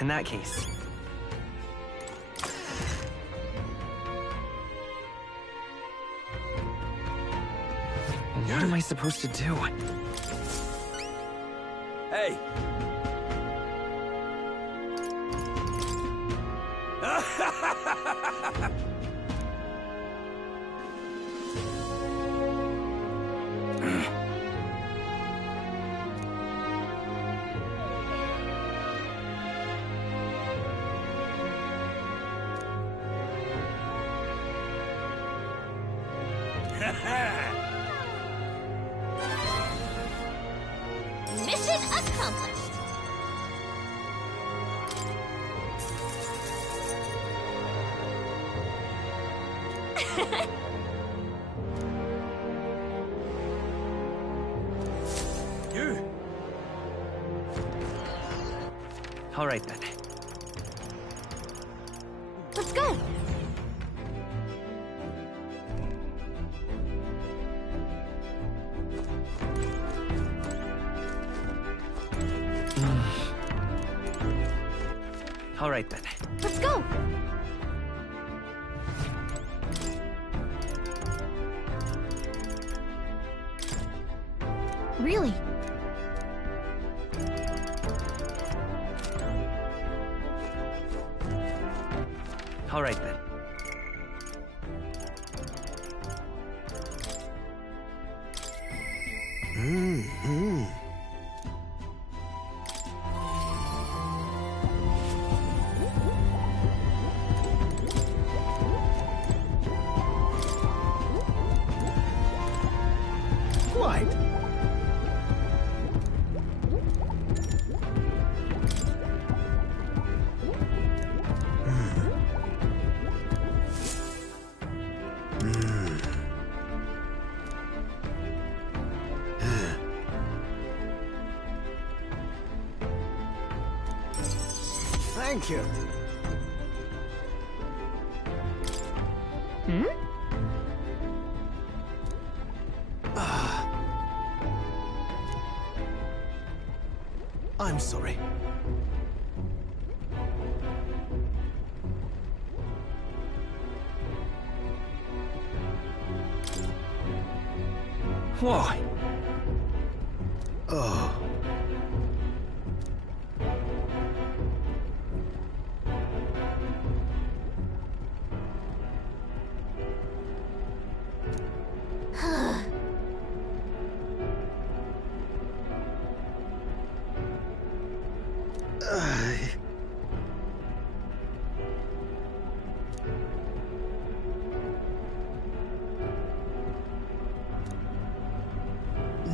In that case... What am I supposed to do? Hey! Mission accomplished. You. All right then. Let's go. All right then. Let's go. Really? All right then. Quite. Thank you. Hmm? I'm sorry. Whoa. Oh.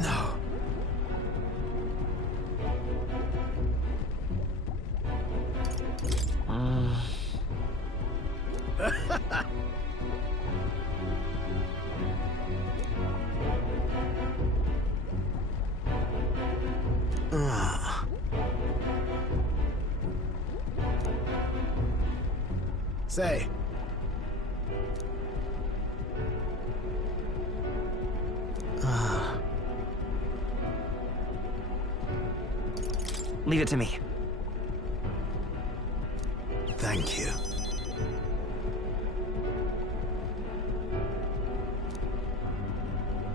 No. Say. Leave it to me. Thank you.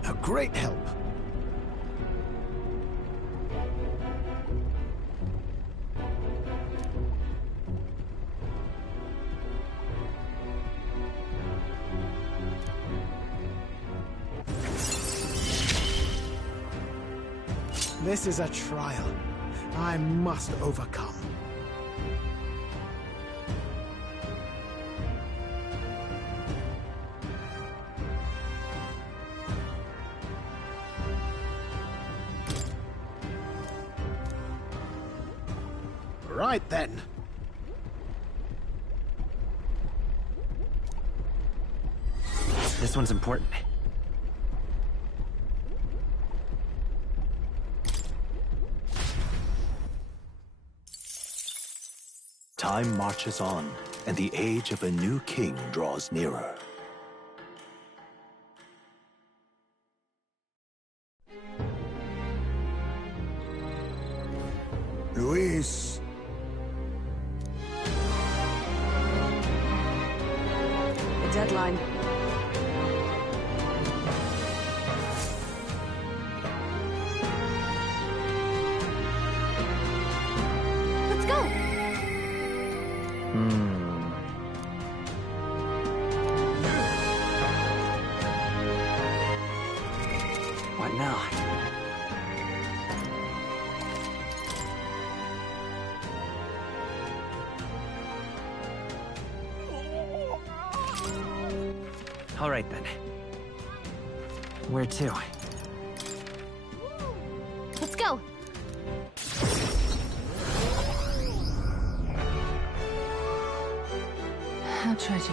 A great help. This is a trial. I must overcome. Right then. one's important. Time marches on, and the age of a new king draws nearer. Luis. The deadline. Let's go. What now? All right then. Where to? Let's go. How tragic.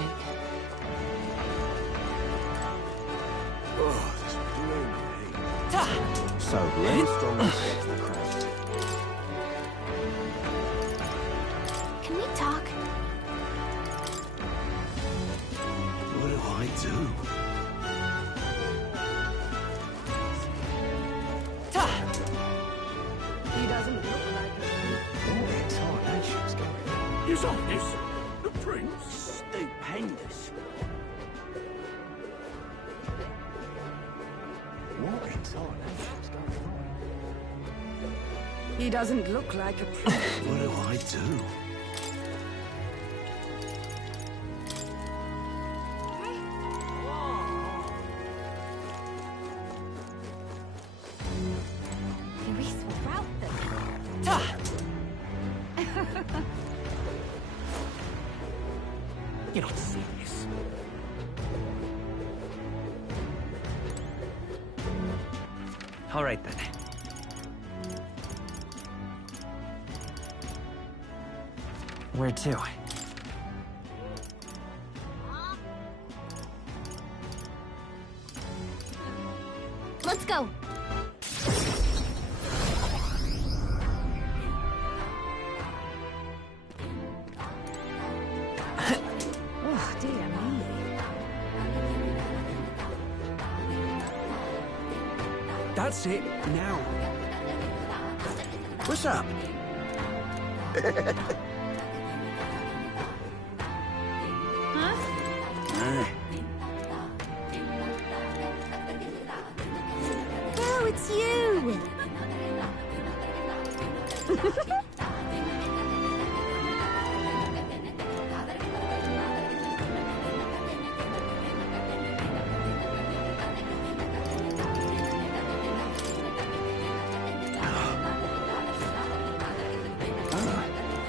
Oh, this blue heat. So really strong against the crowd. Can we talk? What do I do? He doesn't look like What in tarnation's going on? His Highness, the Prince. Stupendous. What in tarnation's going on? He doesn't look like a prince. What do I do? Luis will rout them. You're not serious. All right then. Where to? Let's go. Oh, dear me. That's it, now. What's up? Oh, it's you.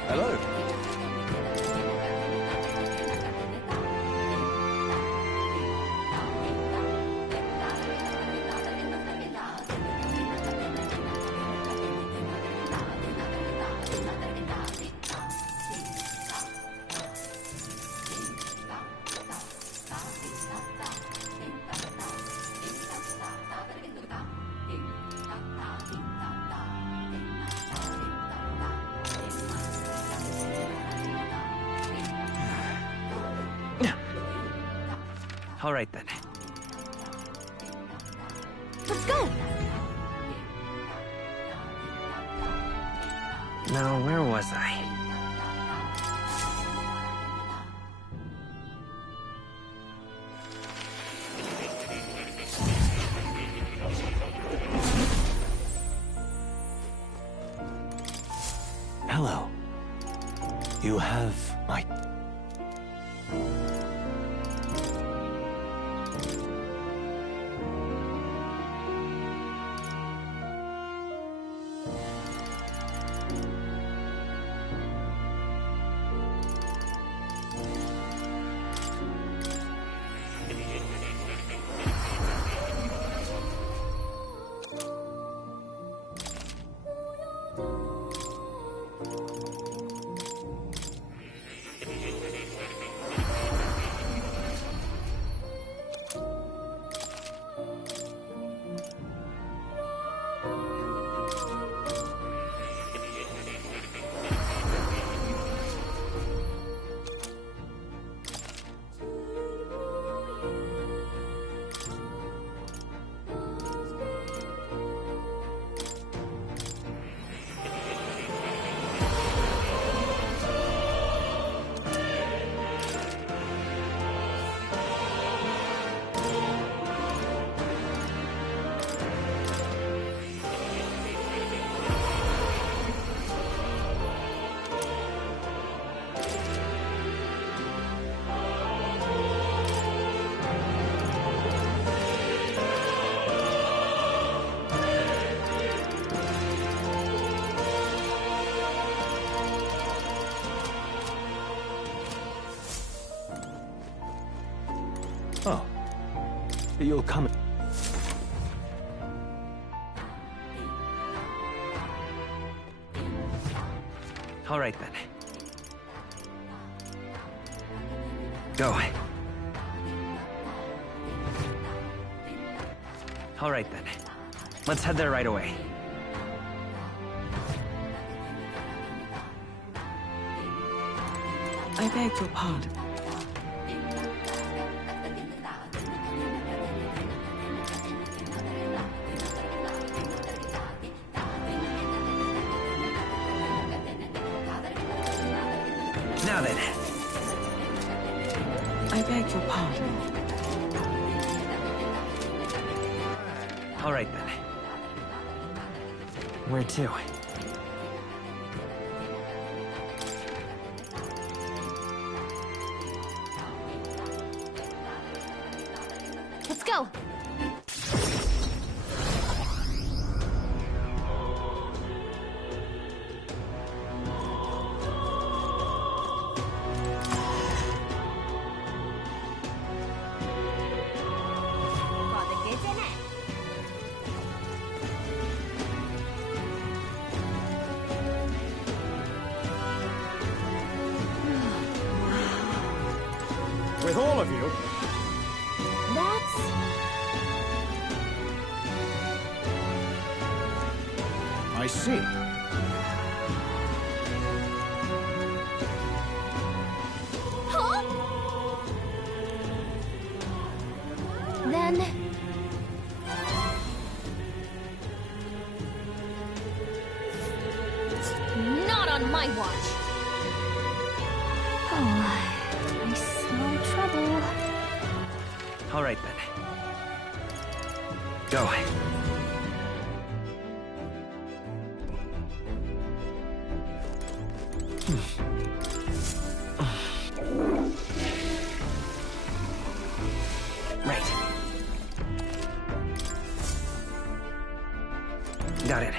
Hello. All right then. Let's go. Now, where was I? Hello. You have my... you'll come. All right then. Go. All right then. Let's head there right away. I beg your pardon. Now then. I beg your pardon. All right then. Where to? Let's go. With all of you, That's... I see. Huh? Then... Not on my watch. Oh, I smell trouble. All right then. Go. Right. Got it.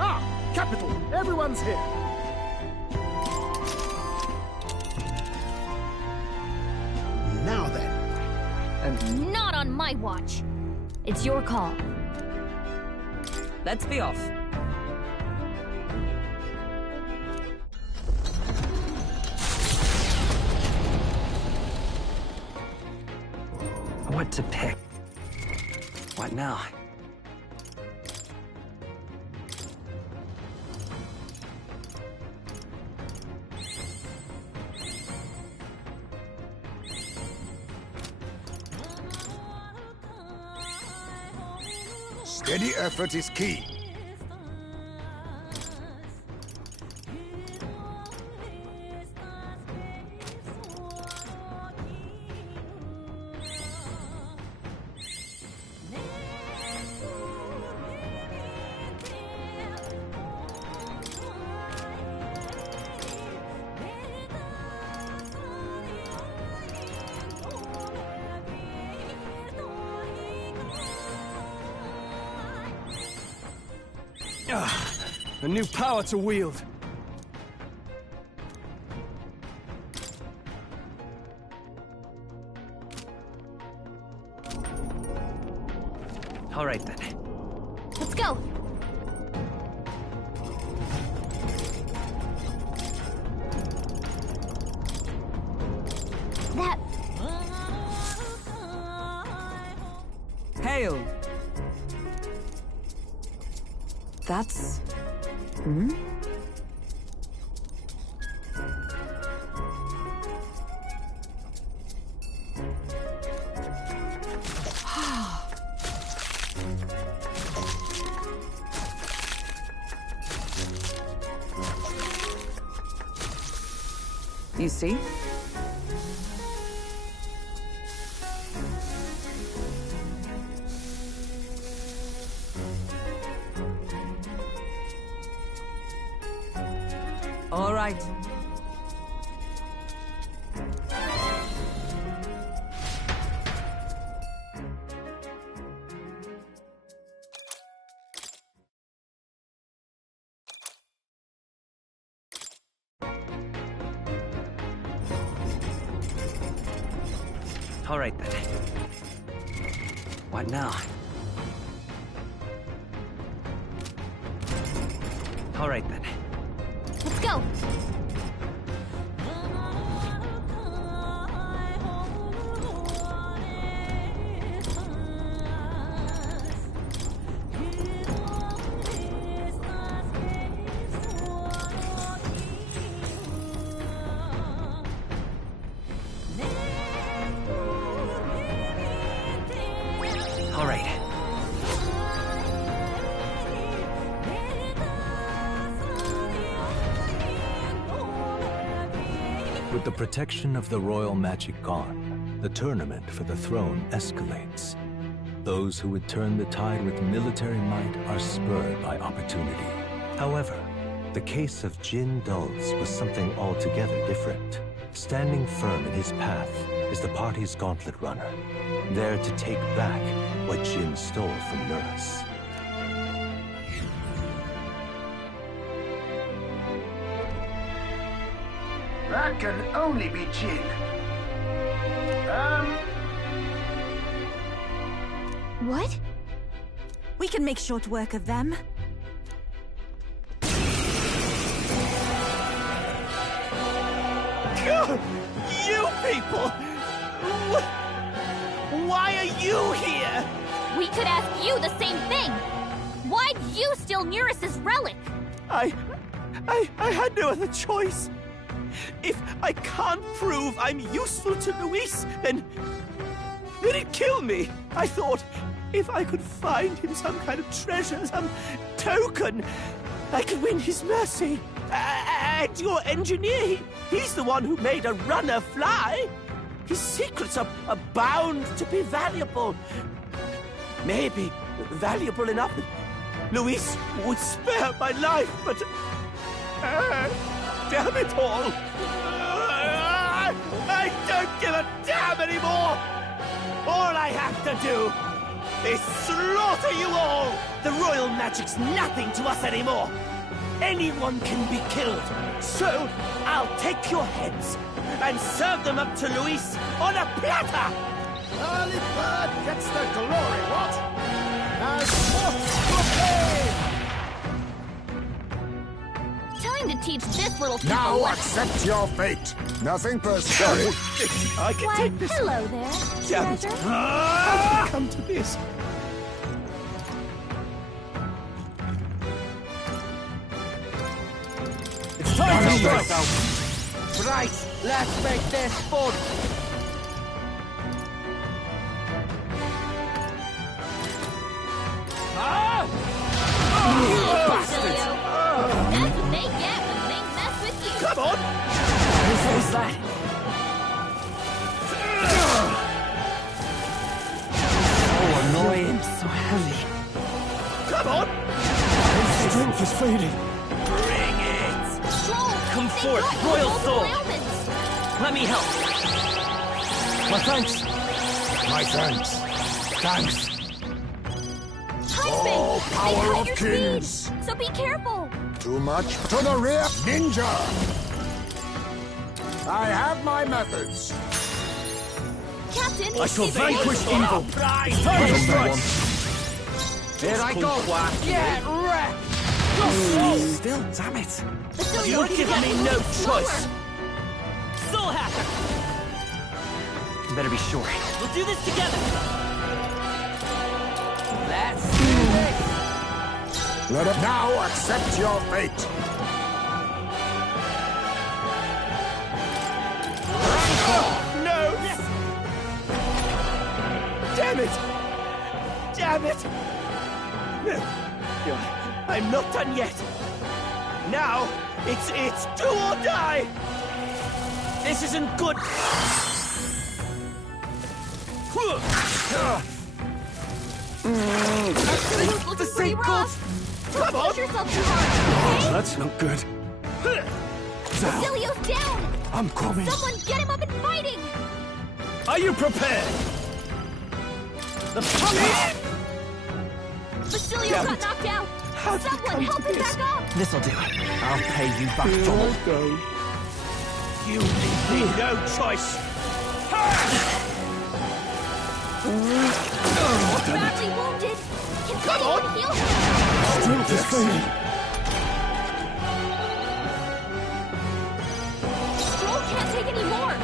Ah, capital! Everyone's here. Now then. And Not on my watch. It's your call. Let's be off. What to pick? What now? Steady effort is key. a new power to wield. All right then. Let's go. That... Hail! That's... Hmm? You see? All right. All right, then. What now? All right, then. Let's go. All right. With the protection of the royal magic gone, the tournament for the throne escalates. Those who would turn the tide with military might are spurred by opportunity. However, the case of Jin Dulz was something altogether different. Standing firm in his path is the party's gauntlet runner, there to take back what Jin stole from Nurse. That can only be Jin. What? We can make short work of them. You people! Why are you here? We could ask you the same thing. Why'd you steal Neurus's relic? I had no other choice. If I can't prove I'm useful to Luis, then he'd kill me. I thought if I could find him some kind of treasure, some token, I could win his mercy. And your engineer, he's the one who made a runner fly. His secrets are bound to be valuable. Maybe valuable enough that Luis would spare my life, but... damn it all! I don't give a damn anymore! All I have to do is slaughter you all! The royal magic's nothing to us anymore! Anyone can be killed, so I'll take your heads and serve them up to Luis on a platter! Early bird gets the glory, what? As proclaim! Time to teach this little people Now what... accept your fate. Nothing personal. I can Why, take this. hello there, Damn it. treasure. How did it come to this? It's time to strike! Right, let's make this fun. Silly-o. That's what they get when they mess with you. Come on! Who's that? Oh, annoying. So heavy. Come on! His strength is fading. Bring it! Troll, Come they forth, got you royal multiple soul. ailments. Let me help. My thanks. My thanks. Thanks. Hyphen, Oh, they power cut of your kings. speed, so be careful. Too much to the rear, ninja! I have my methods. Captain, I shall he's vanquish close. evil. Right. It's time to strike. Here I go. Get wrecked! Still, damn it. Basilio, You're you giving got me a no little slower. choice. Soul Hacker. Better be sure. We'll do this together. Let's do this. Let it now accept your fate. No! Damn it! Damn it! No, I'm not done yet. Now, it's do or die. This isn't good. Basilio's looking pretty rough. Don't Come on. push yourself too hard, okay? That's not good. Basilio's down! I'm coming. Someone get him up and fighting! Are you prepared? The puppet! Basilio Damn got it. knocked out! How did it Someone come help to him this? back up! This'll do. I'll pay you back, Here Joel. I go. You leave me no choice. Badly wounded! Can Come anyone on. heal him? Strength is fading. Stroll can't take any more!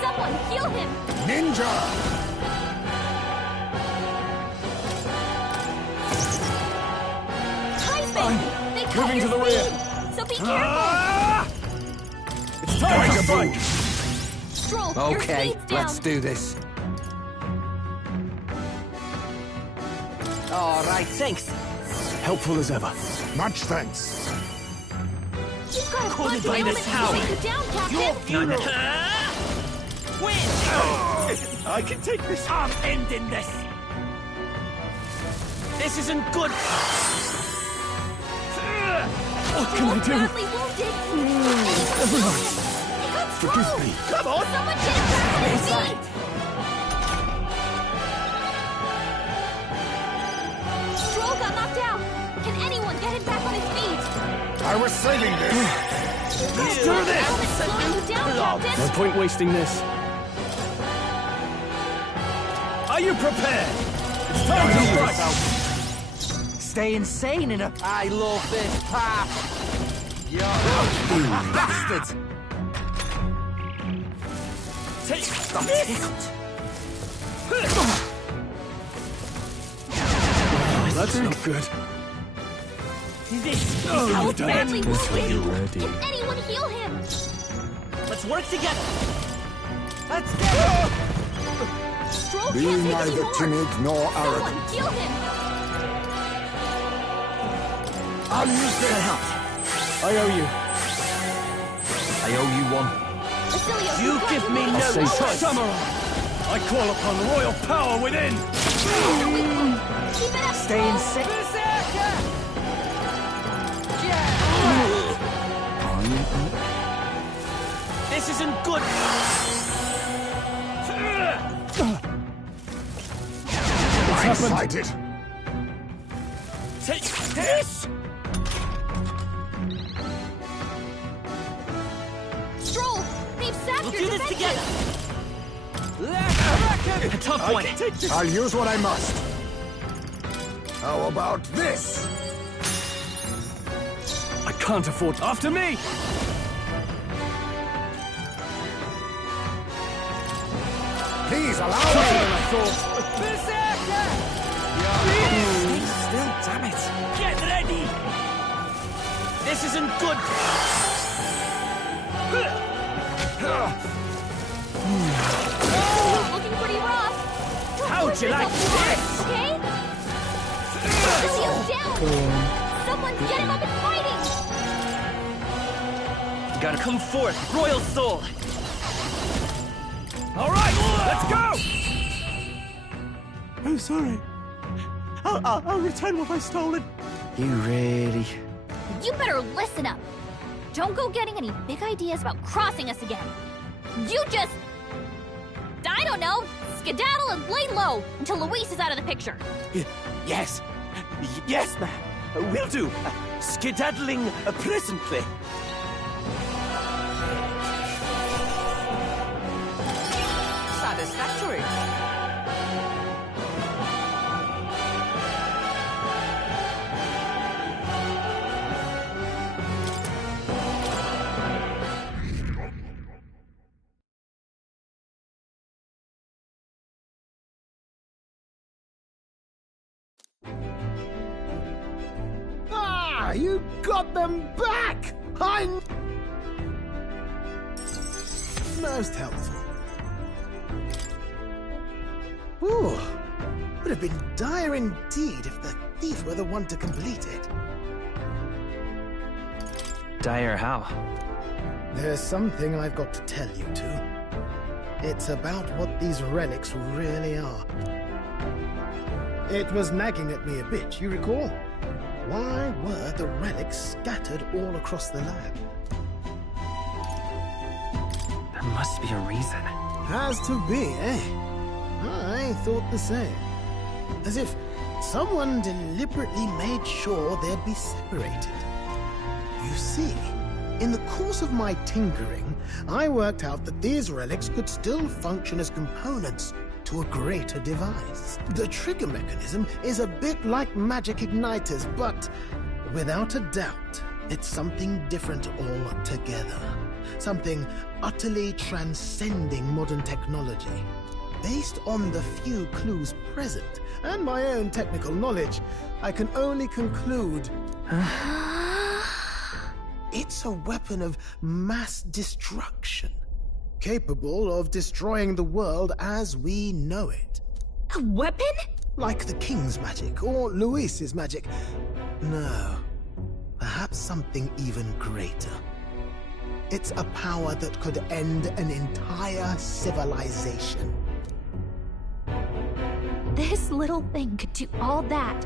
Someone heal him! Ninja! Heisman! They cut moving your to the rear. speed! So be careful! Ah! It's time to fight. Stroll, your Okay, speed's down! let's do this. All right, thanks. Helpful as ever. Much thanks. You've got a Caught bunch of by the elements to tower. take you down, Captain! Win! I can take this. I'm ending this. This isn't good. What can I Stroll's do? badly wounded! Anyone heal him? They got Forgive Stroll! me. Come on. Someone get him back on his feet! Stroll got knocked out! Can anyone get him back on his feet? I was saving this. Let's do this. Elements slowing you down, Captain! No point wasting this. Are you prepared? It's time to fight. Stay insane in a... I love this path. You bastards. Take I'm tickled. That's not good. This is how Stroll's it's badly meant. wounded! Can anyone heal him? Let's work together. Let's get Stroll Be can't take neither any more! timid nor arrogant. Someone heal him! I'll use this. I owe you. I owe you one. Basilio, You you've got give to me move no forward. choice. Samurai! I call upon royal power within! Keep it up, Stay Stroll. insane. This isn't good. I fight it. Take this! Stroll, they've sapped We'll your do this defenses. together. A tough I one. can take this! I'll use what I must. How about this? I can't afford... After me! Please allow Tougher me. than I thought. Still, damn it. Get ready. This isn't good. Looking pretty rough. Don't How'd push you like yourself too hard, this? okay? Basilio's down! Someone get him up and fighting! Gotta come forth, royal soul. All right, let's go! I'm sorry. I'll return what I've stolen. You really... You better listen up. Don't go getting any big ideas about crossing us again. You just... I don't know, skedaddle and lay low until Luis is out of the picture. Yes. Yes, ma'am. Will do. Skedaddling presently. Satisfactory. Ah, you got them back! Most helpful. Ooh, would have been dire indeed if the thief were the one to complete it. Dire how? There's something I've got to tell you two. It's about what these relics really are. It was nagging at me a bit, you recall? Why were the relics scattered all across the land? Must be a reason. Has to be, eh? I thought the same. As if someone deliberately made sure they'd be separated. You see, in the course of my tinkering, I worked out that these relics could still function as components to a greater device. The trigger mechanism is a bit like magic igniters, but without a doubt, it's something different altogether. Something utterly transcending modern technology. Based on the few clues present, and my own technical knowledge, I can only conclude... It's a weapon of mass destruction, capable of destroying the world as we know it. A weapon? Like the King's magic, or Luis's magic. No, perhaps something even greater. It's a power that could end an entire civilization. This little thing could do all that.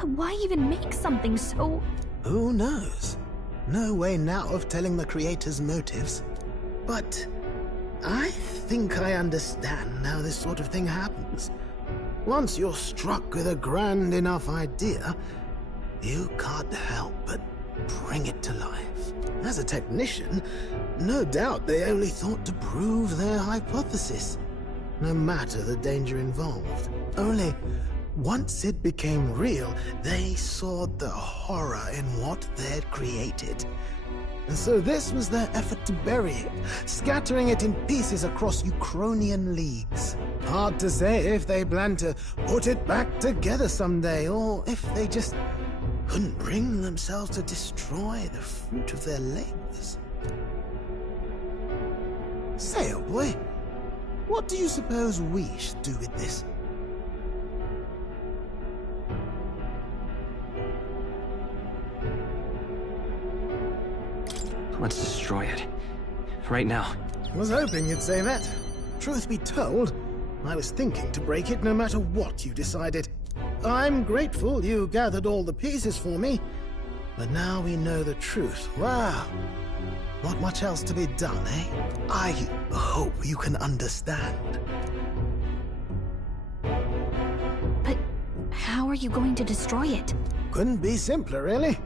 Why even make something so... Who knows? No way now of telling the creator's motives. But I think I understand how this sort of thing happens. Once you're struck with a grand enough idea, you can't help but bring it to life. As a technician, no doubt they only thought to prove their hypothesis, no matter the danger involved. Only, once it became real, they saw the horror in what they'd created. And so this was their effort to bury it, scattering it in pieces across Ukrainian leagues. Hard to say if they plan to put it back together someday, or if they just couldn't bring themselves to destroy the fruit of their labors. Say, old boy, what do you suppose we should do with this? Let's destroy it. Right now. Was hoping you'd say that. Truth be told, I was thinking to break it no matter what you decided. I'm grateful you gathered all the pieces for me, but now we know the truth. Wow. Not much else to be done, eh? I hope you can understand. But how are you going to destroy it? Couldn't be simpler, really.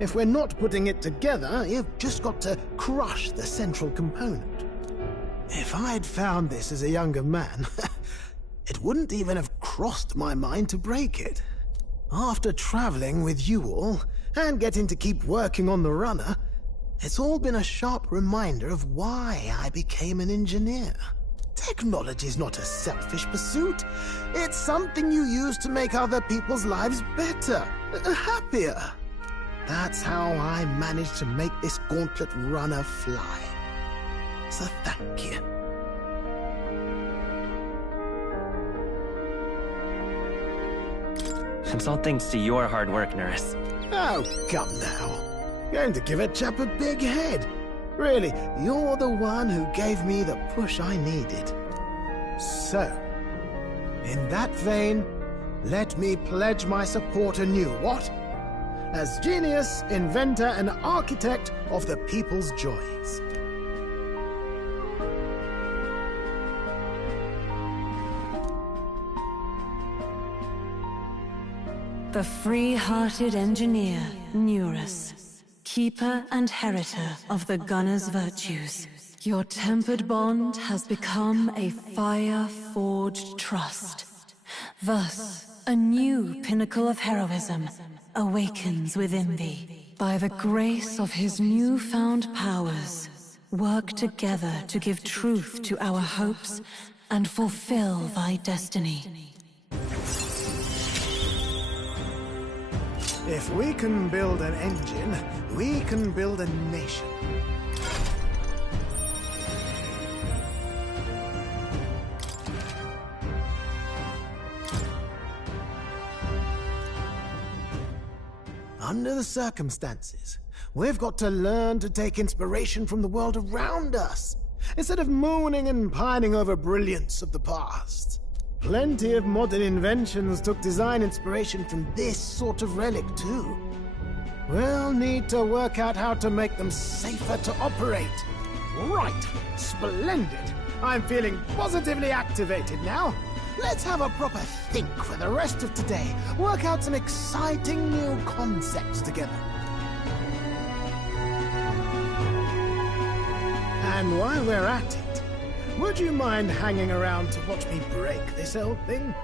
If we're not putting it together, you've just got to crush the central component. If I'd found this as a younger man, it wouldn't even have crossed my mind to break it. After traveling with you all, and getting to keep working on the runner, it's all been a sharp reminder of why I became an engineer. Technology's not a selfish pursuit. It's something you use to make other people's lives better, happier. That's how I managed to make this gauntlet runner fly. So thank you. It's all thanks to your hard work, Nurse. Oh, come now. Going to give a chap a big head. Really, you're the one who gave me the push I needed. So, in that vein, let me pledge my support anew, what? As genius, inventor, and architect of the people's joys. The free-hearted engineer, Neurus, keeper and heritor of the gunner's virtues. Your tempered bond has become a fire-forged trust. Thus, a new pinnacle of heroism awakens within thee. By the grace of his newfound powers, work together to give truth to our hopes and fulfill thy destiny. If we can build an engine, we can build a nation. Under the circumstances, we've got to learn to take inspiration from the world around us, instead of mooning and pining over brilliance of the past. Plenty of modern inventions took design inspiration from this sort of relic, too. We'll need to work out how to make them safer to operate, Right. Splendid. I'm feeling positively activated now. Let's have a proper think for the rest of today. Work out some exciting new concepts together. And while we're at it, would you mind hanging around to watch me break this old thing?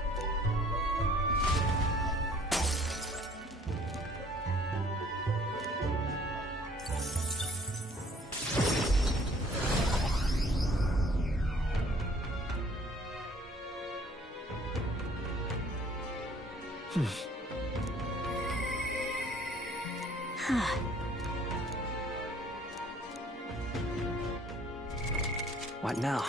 What now?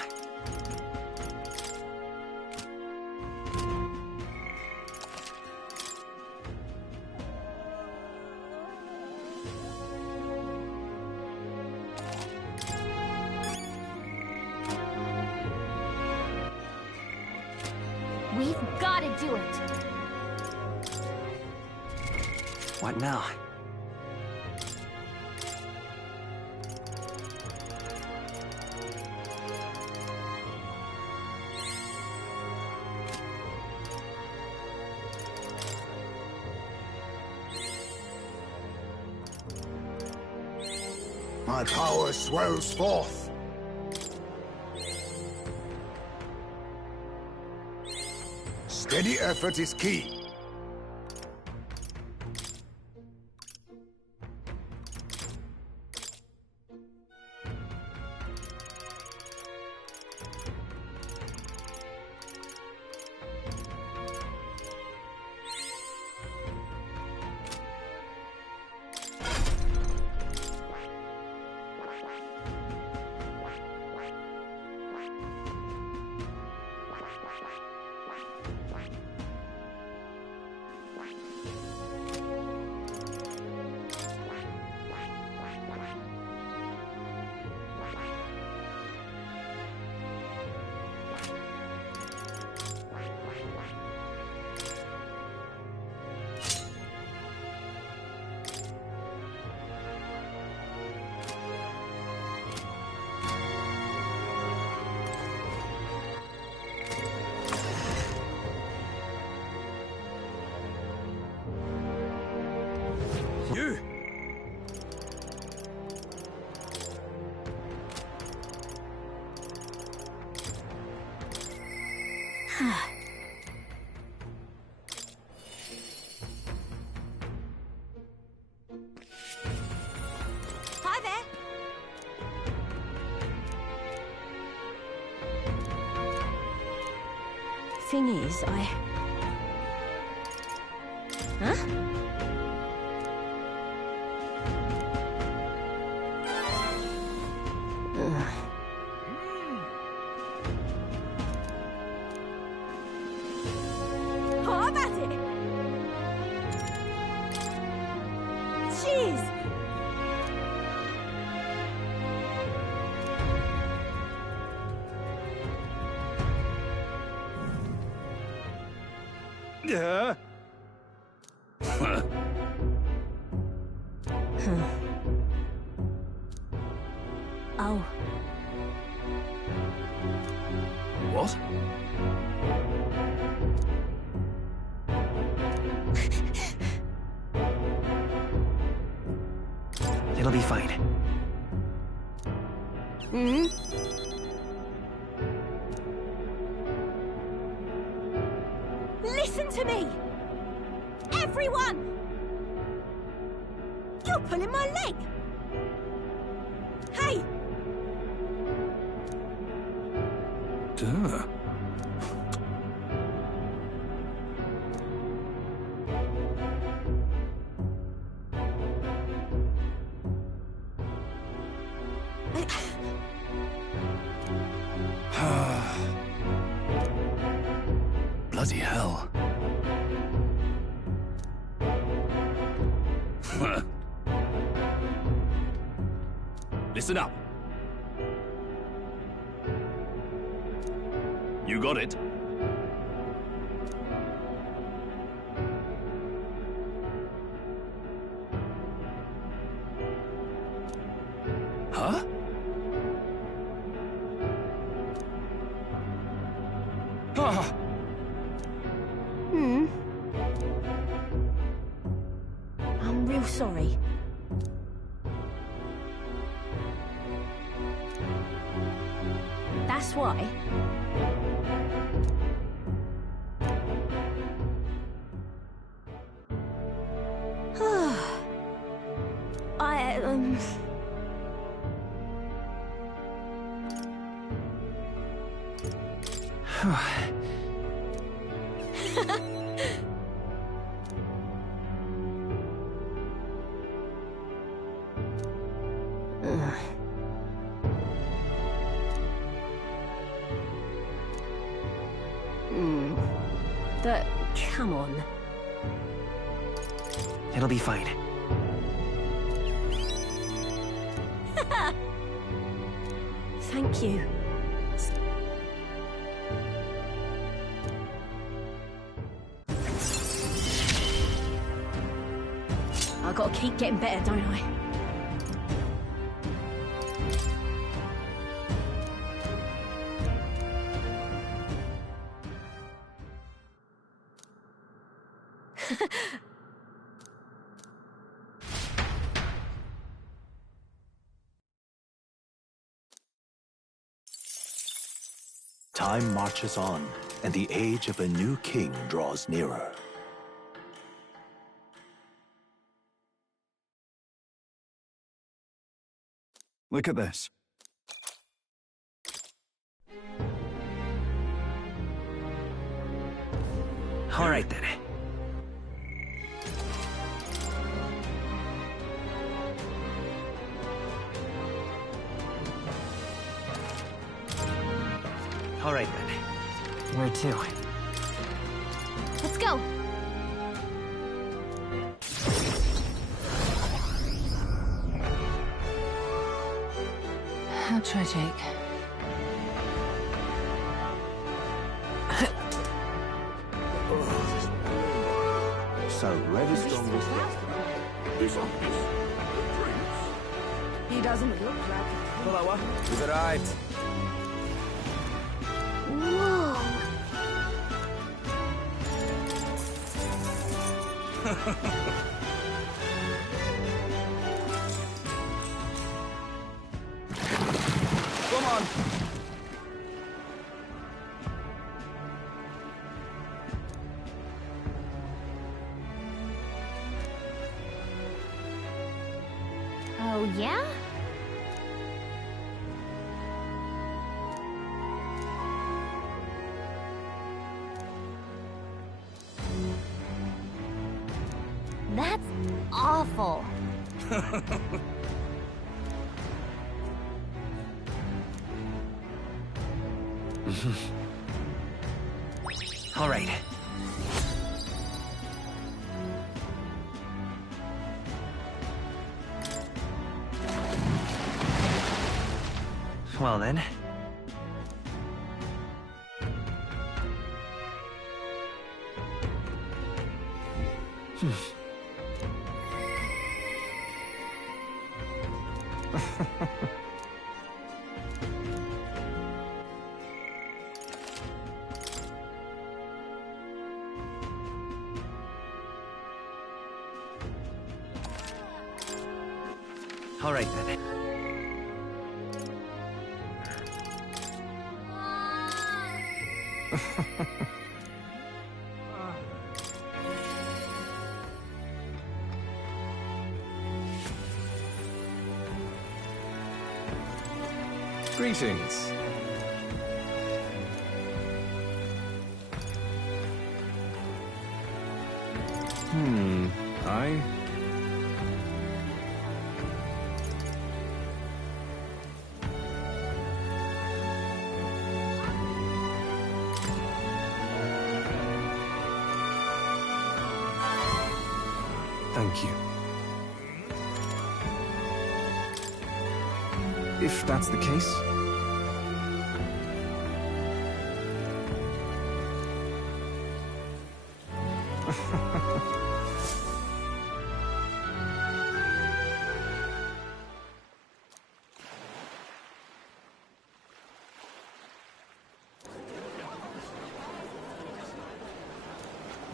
We've got to do it. What now? My power swells forth. Steady effort is key. You! Hi there. Thing is, Huh? How about it? Jeez! Yeah. Oh. What? It'll be fine. Hmm? Listen to me! Everyone! You're pulling my leg! Hey! Duh. Bloody hell. Listen up. You got it. Huh? That's why. I, But, come on. It'll be fine. Thank you. I've got to keep getting better, don't I? Time marches on, and the age of a new king draws nearer. Look at this. All right, then. All right, then. Where to? Let's go. How tragic. So, red is strong with He doesn't look like Follower. Is it right? Whoa! Come on. Oh, yeah? That's awful. All right. Well, then. All right, then. Greetings. I... Thank you. If that's the case...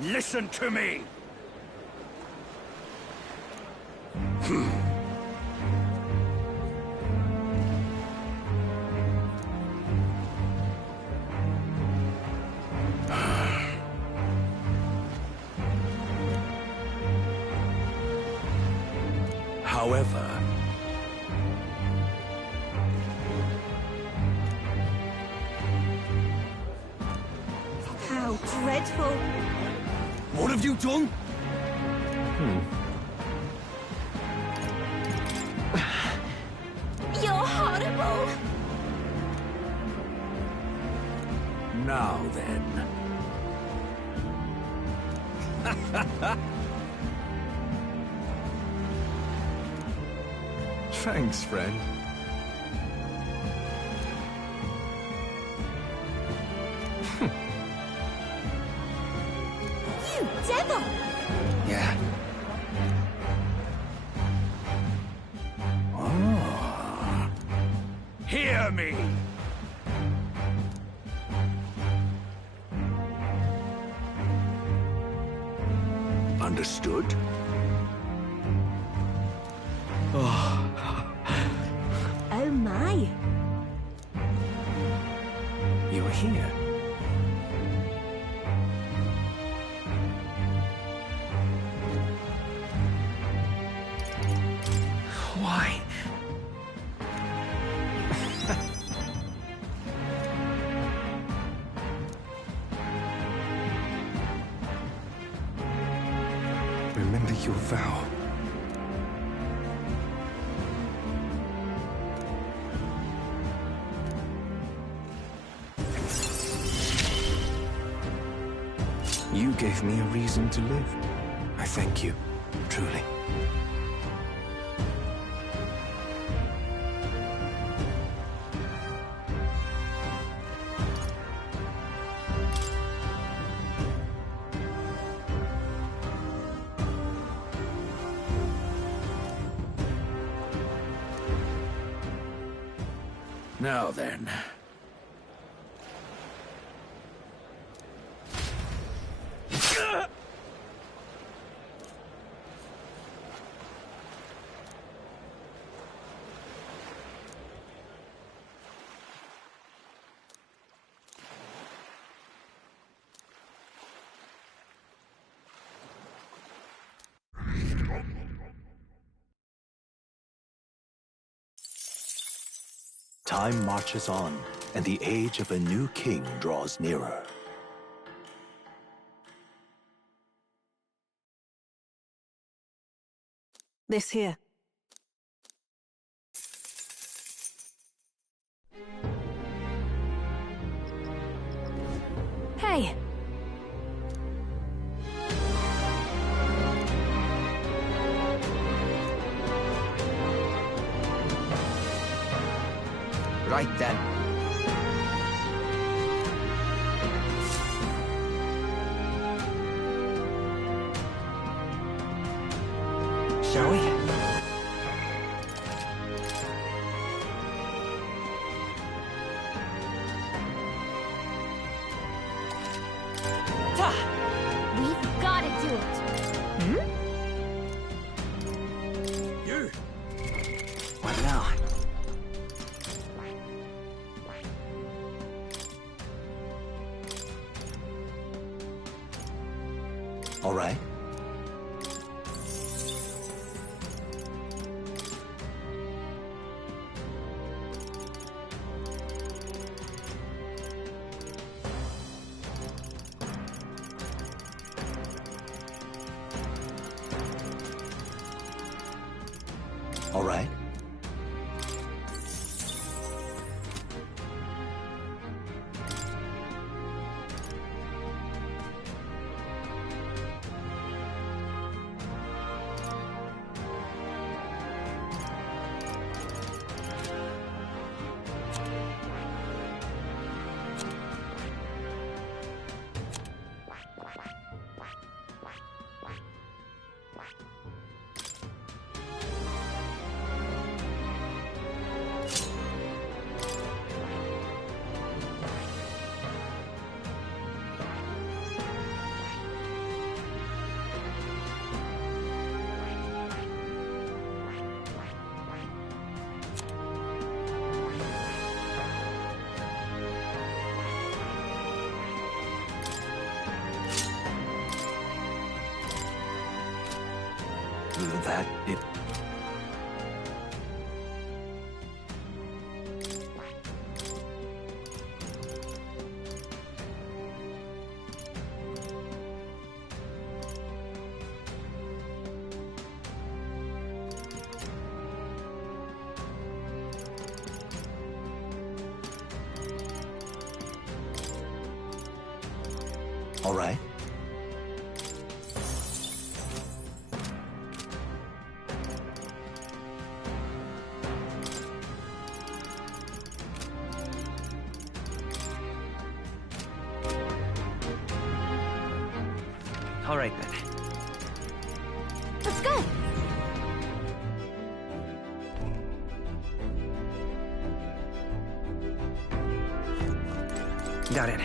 Listen to me! However, How dreadful. What have you done? You're horrible. now then. Thanks, friend. You devil! Yeah. Oh. Hear me! Understood? Oh my. You're here. Why? Remember your vow. You gave me a reason to live. I thank you, truly. Now then. Time marches on, and the age of a new king draws nearer. This here. Hey. Right then. Shall we? We've got to do it. You! What now? All right? All right? That it All right. All right, then. Let's go! Got it.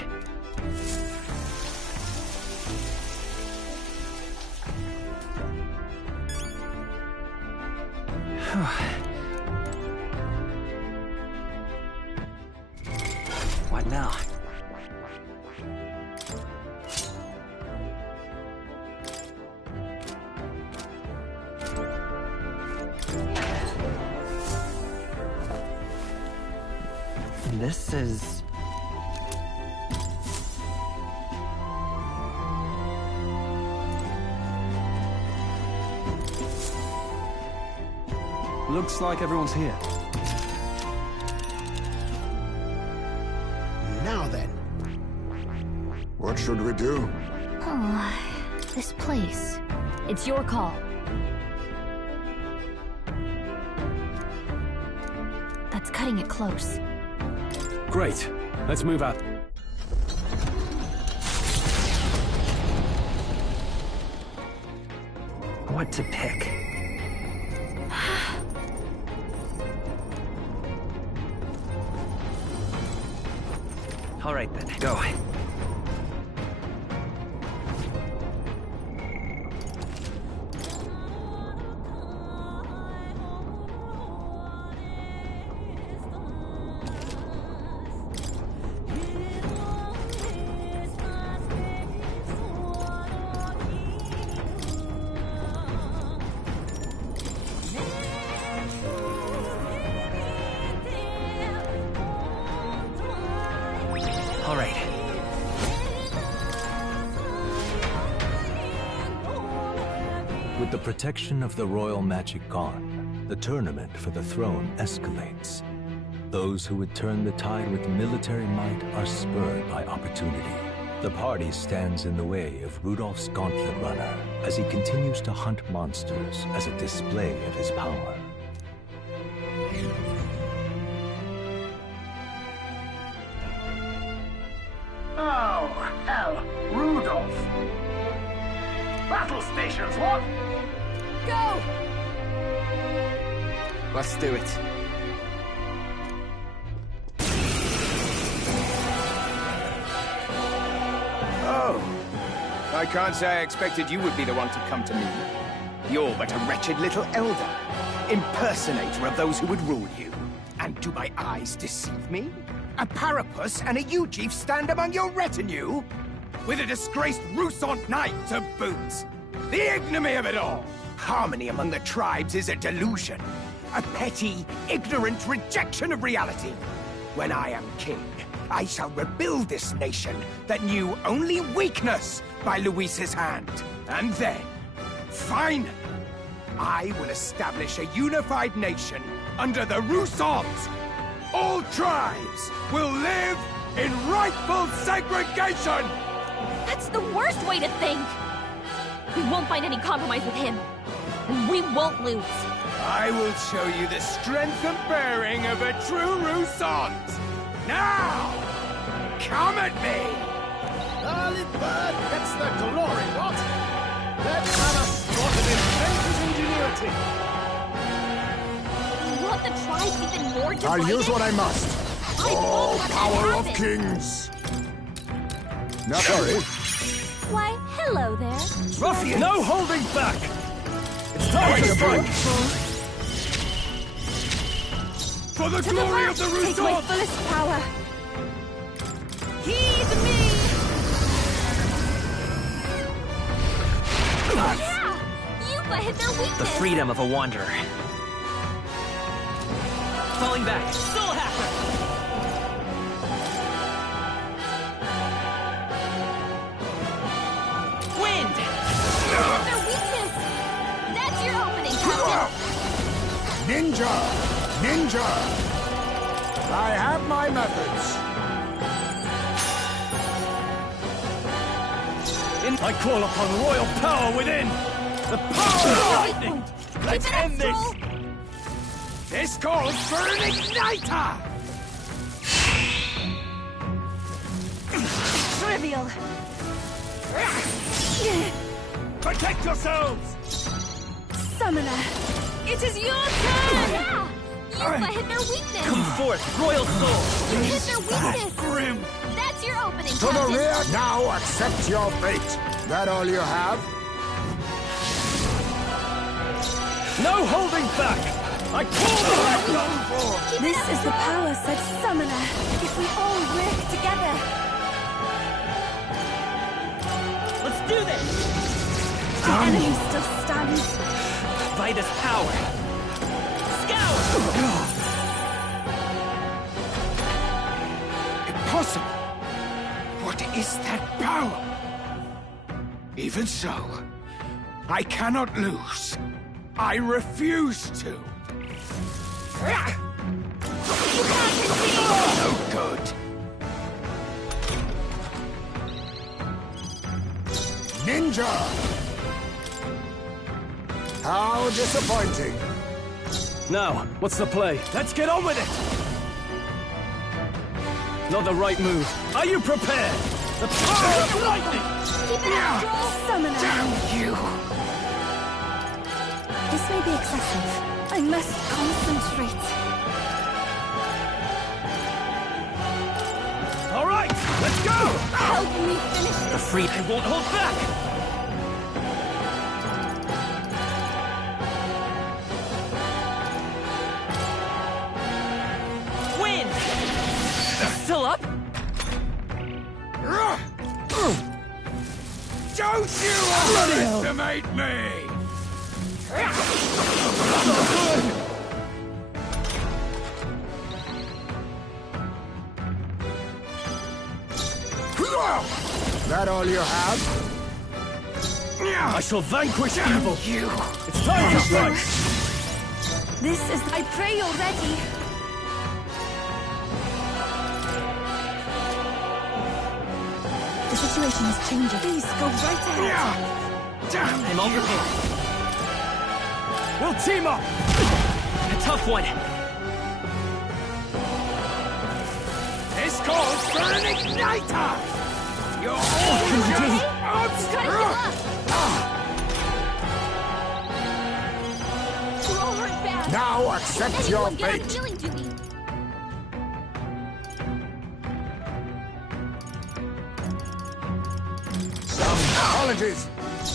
What now? This is... Looks like everyone's here. Now then. What should we do? Oh, this place. It's your call. That's cutting it close. Great. Let's move out. what to pick. All right, then. Go. All right. With the protection of the royal magic gone, the tournament for the throne escalates. Those who would turn the tide with military might are spurred by opportunity. The party stands in the way of Rudolph's gauntlet runner as he continues to hunt monsters as a display of his power. Oh, hell, Rudolph! Battle stations, what? Go! Let's do it. Oh. I can't say I expected you would be the one to come to me. You're but a wretched little elder, impersonator of those who would rule you. And do my eyes deceive me? A Parapus and a Eugif stand among your retinue? With a disgraced Rousant knight to boot. The ignominy of it all! Harmony among the tribes is a delusion. A petty, ignorant rejection of reality. When I am king, I shall rebuild this nation that knew only weakness by Luis's hand. And then, finally, I will establish a unified nation under the Rousants. All tribes will live in rightful segregation! That's the worst way to think! We won't find any compromise with him. And we won't lose. I will show you the strength and bearing of a true Rousant! Now! Come at me! Early bird gets the glory, what? Let's have a spot of inventor's ingenuity! You want the tribes even more divided? I'll use what I must. I won't All let that power of happen. kings. Now, sorry. Why, hello there. Ruffian! No holding back! It's time to fight! For the To glory of the Take my Rousant! fullest power. Heed me! Yeah! Yuba hit their weakness! The freedom of a wanderer. Falling back. Soul Hacker! Wind! Their weakness! That's your opening, Captain! Ninja! Ninja! I have my methods. I call upon royal power within! The power of lightning! Let's end this! This calls for an igniter! Trivial. Protect yourselves! Summoner. It is your turn! Yeah! You hit their weakness! Come forth, royal soul! You hit their weakness! Grim! That's your opening, To the Captain! rear now, accept your fate. That all you have? No holding back! I call the lightning forth! This is the power, said Summoner. If we all work together. Let's do this! The enemy still stands. By this power! Scout! Impossible! What is that power? Even so, I cannot lose. I refuse to. No good. Ninja! How disappointing. Now, what's the play? Let's get on with it! Not the right move. Are you prepared? The power of lightning! Keep it up, Joel! Summoner. Damn you! This may be excessive. I must concentrate. All right, let's go! Help me finish The this. free I won't hold back! Win! Still up? Don't you underestimate me! That all you have? I shall vanquish evil! It's time to strike! This is... I pray you're ready. The situation is changing. Please go right ahead. Damn I'm all prepared. We'll team up! A tough one! This calls for an igniter! You're all just Gotta heal up! We're all hurt bad. Now accept your Anyone get on fate. healing duty? Apologies.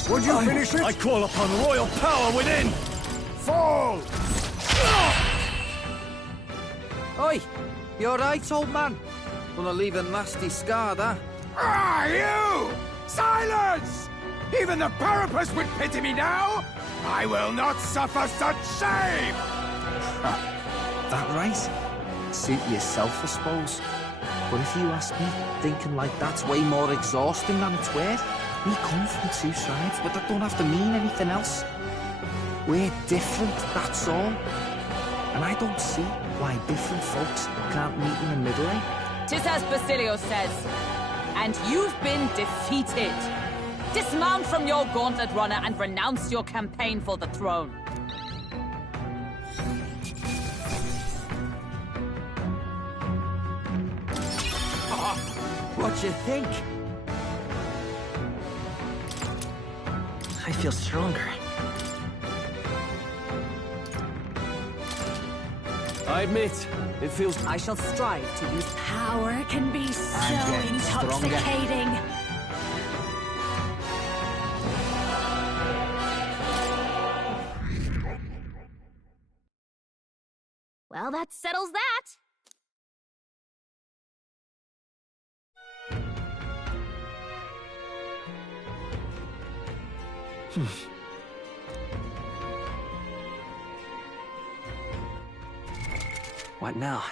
Would you finish it? I call upon royal power within! Fall! Oi! You alright, old man? Gonna leave a nasty scar, that. Ah, you! Silence! Even the Parapus would pity me now! I will not suffer such shame! That right? Suit yourself, I suppose. But if you ask me, thinking like that's way more exhausting than it's worth. We come from two sides, but that don't have to mean anything else. We're different, that's all. And I don't see why different folks can't meet in the middle, eh? 'Tis as Basilio says. And you've been defeated. Dismount from your gauntlet runner and renounce your campaign for the throne. What you think? I feel stronger. I admit, it feels... I shall strive to use... Power can be so getting stronger. intoxicating. Well, that settles that. What now?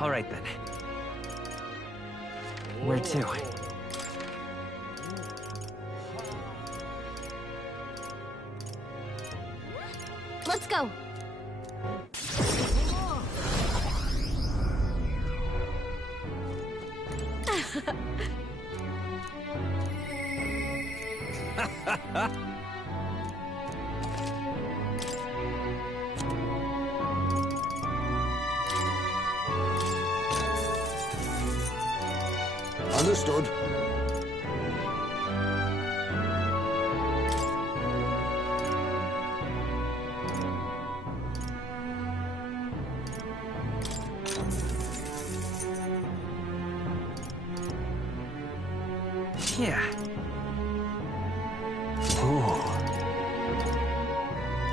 All right then. Where to? Let's go. Understood. Yeah. Ooh.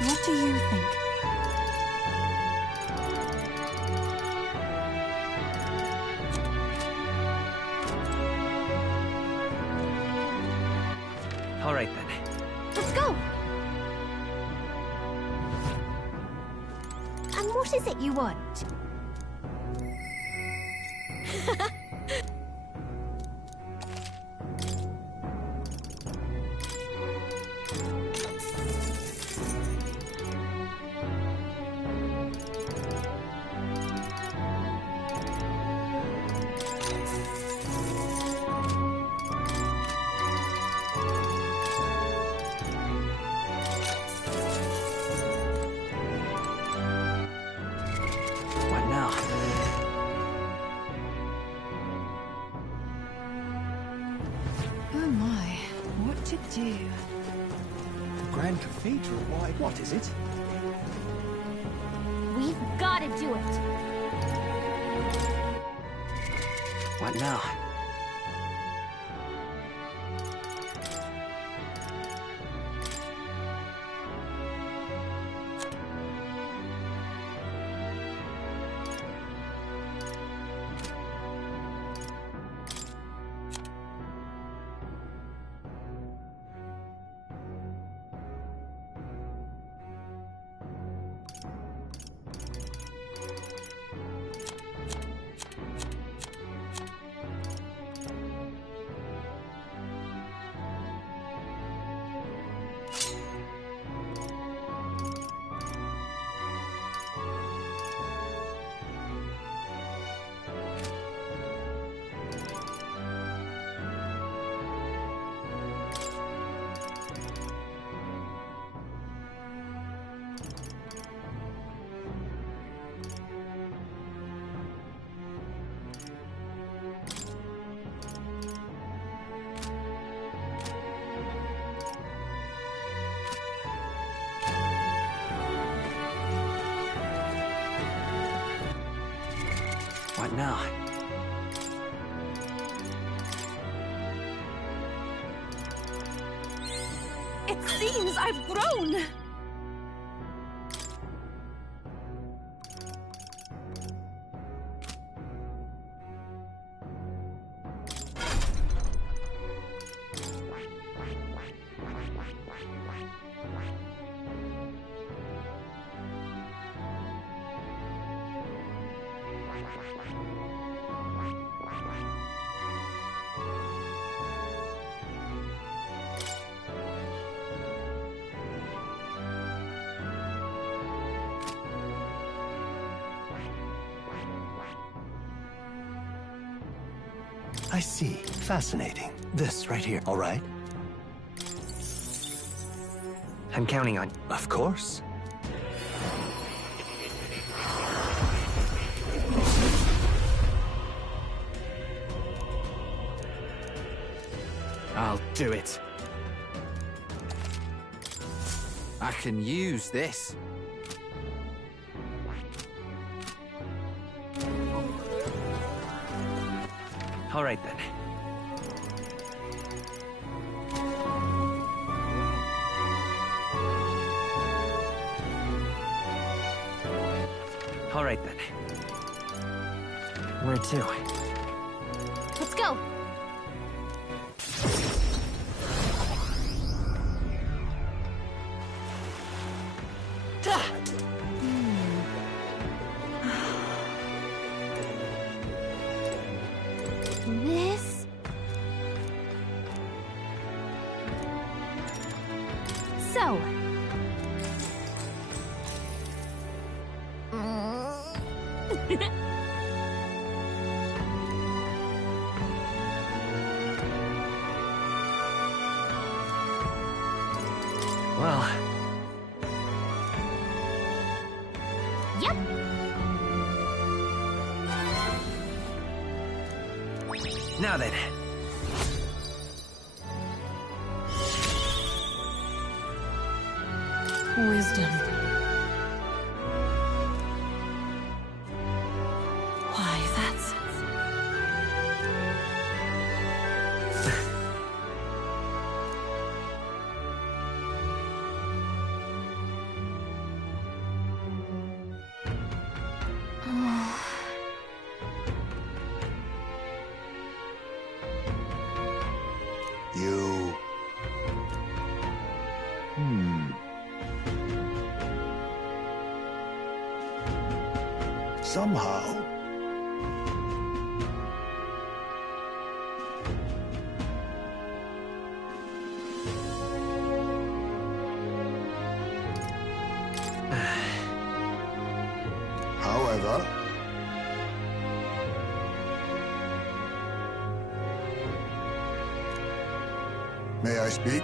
What do you think? All right then. Let's go. And what is it you want? What now? Oh my, what to do? Grand Cathedral? Why, what is it? We've got to do it. What now? What now? It seems I've grown! I see. Fascinating. This right here, all right? I'm counting on. Of course. I'll do it. I can use this. All right then. All right then. Where to? Let's go. This Well... Yep. Now then. Wisdom. Why, that's... You... Somehow... However... May I speak?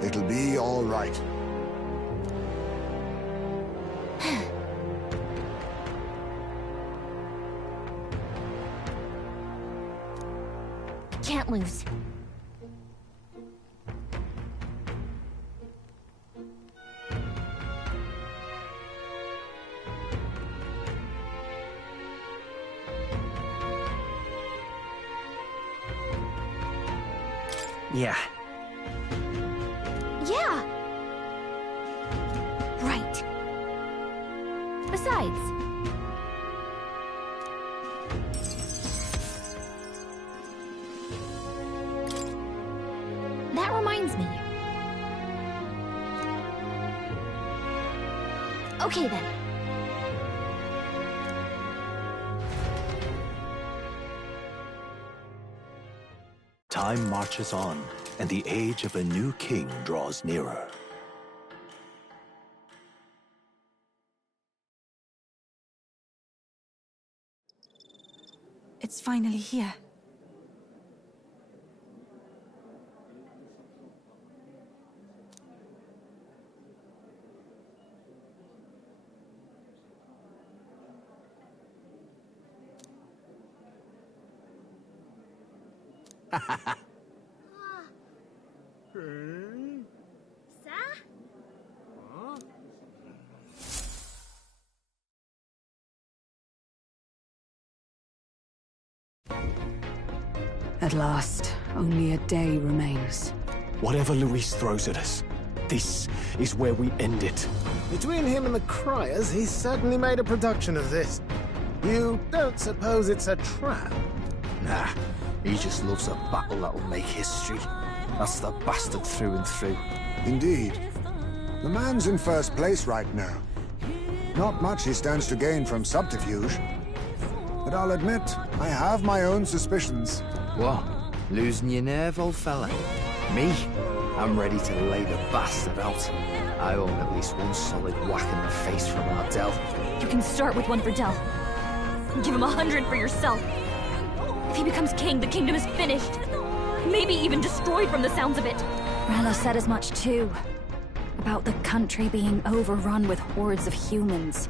It'll be all right. Can't lose. Yeah. Yeah. Right. Besides, that reminds me. Okay then. Time marches on, and the age of a new king draws nearer. It's finally here. At last, only a day remains. Whatever Luis throws at us, this is where we end it. Between him and the Criers, he's certainly made a production of this. You don't suppose it's a trap? Nah, he just loves a battle that'll make history. That's the bastard through and through. Indeed. The man's in first place right now. Not much he stands to gain from subterfuge. But I'll admit, I have my own suspicions. What? Losing your nerve, old fella? Me? I'm ready to lay the bastard out. I owe him at least one solid whack in the face from Ardell. You can start with one for Del. Give him 100 for yourself. If he becomes king, the kingdom is finished. Maybe even destroyed from the sounds of it. Rella said as much too. About the country being overrun with hordes of humans.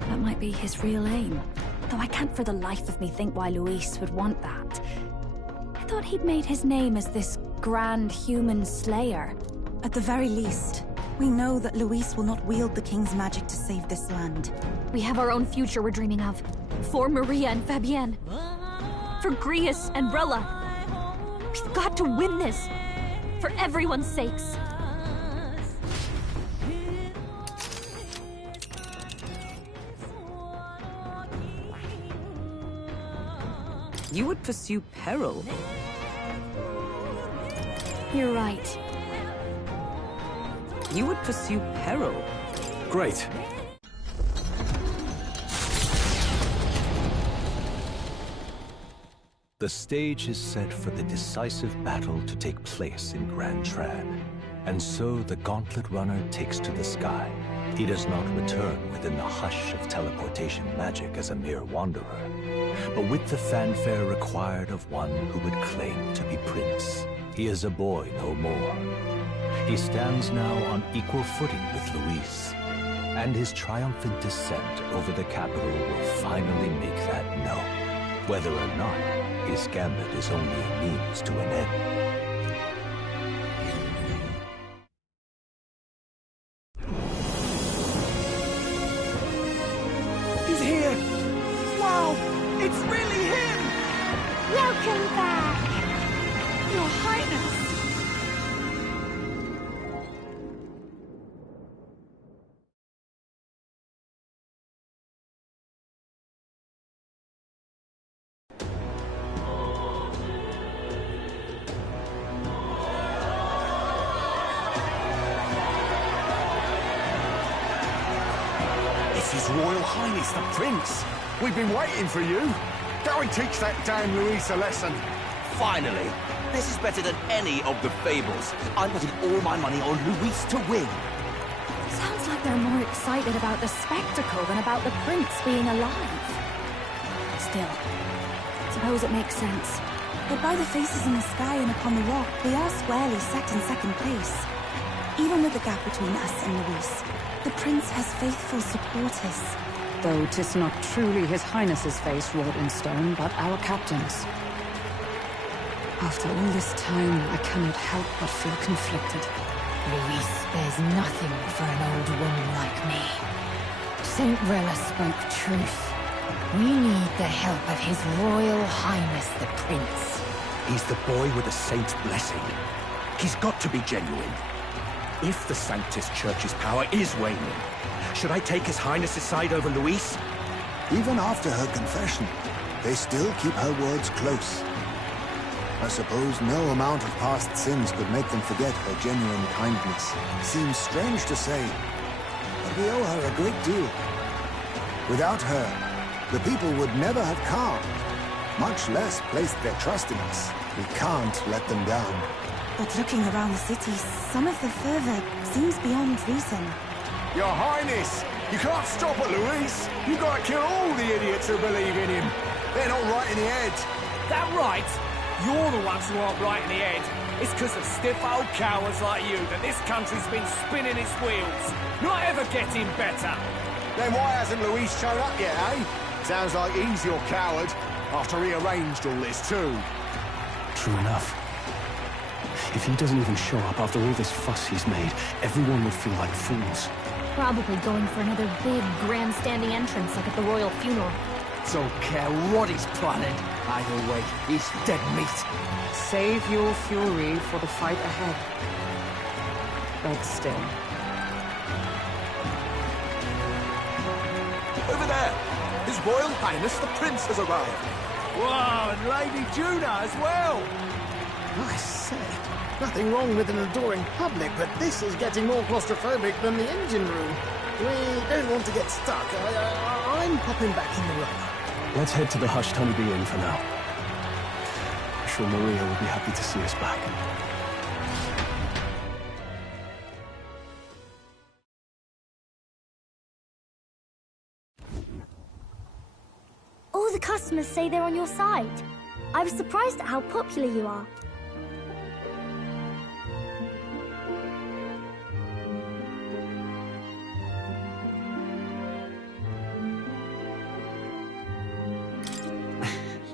That might be his real aim. Though I can't for the life of me think why Luis would want that. I thought he'd made his name as this grand human slayer. At the very least, we know that Luis will not wield the king's magic to save this land. We have our own future we're dreaming of. For Maria and Fabienne. For Grius and Rella. We've got to win this. For everyone's sakes. You would pursue peril. You're right. You would pursue peril. Great. The stage is set for the decisive battle to take place in Grand Trad. And so the Gauntlet Runner takes to the sky. He does not return within the hush of teleportation magic as a mere wanderer, but with the fanfare required of one who would claim to be prince. He is a boy no more. He stands now on equal footing with Luis, and his triumphant descent over the capital will finally make that known, whether or not his gambit is only a means to an end. He's here! Wow! It's really him! Welcome back! Your Highness! His Royal Highness the Prince! We've been waiting for you! Go and teach that damn Luis a lesson! Finally! This is better than any of the fables. I'm putting all my money on Luis to win. Sounds like they're more excited about the spectacle than about the prince being alive. Still, suppose it makes sense. But by the faces in the sky and upon the rock, we are squarely set in second place. Even with the gap between us and Luis, the prince has faithful supporters. Though 'tis not truly His Highness's face wrought in stone, but our captain's. After all this time, I cannot help but feel conflicted. Luis, there's nothing for an old woman like me. Saint Rella spoke truth. We need the help of His Royal Highness the Prince. He's the boy with the saint's blessing. He's got to be genuine. If the Sanctus Church's power is waning, should I take His Highness's side over Luis? Even after her confession, they still keep her words close. I suppose no amount of past sins could make them forget her genuine kindness. Seems strange to say, but we owe her a great deal. Without her, the people would never have calmed, much less placed their trust in us. We can't let them down. But looking around the city, some of the fervor seems beyond reason. Your Highness! You can't stop at Luis! You've got to kill all the idiots who believe in him! They're not right in the head! That right? You're the ones who aren't right in the head. It's because of stiff old cowards like you that this country's been spinning its wheels. Not ever getting better. Then why hasn't Luis shown up yet, eh? Sounds like he's your coward, after he arranged all this too. True enough. If he doesn't even show up after all this fuss he's made, everyone would feel like fools. Probably going for another big, grandstanding entrance like at the royal funeral. Don't care what he's planning. Either way, he's dead meat. Save your fury for the fight ahead. But still. Over there! His Royal Highness the Prince has arrived. Wow, and Lady Juna as well! I say, nothing wrong with an adoring public, but this is getting more claustrophobic than the engine room. We don't want to get stuck. I'm popping back in the room. Let's head to the Hushed Honeybee Inn for now. I'm sure Maria will be happy to see us back. All the customers say they're on your side. I was surprised at how popular you are.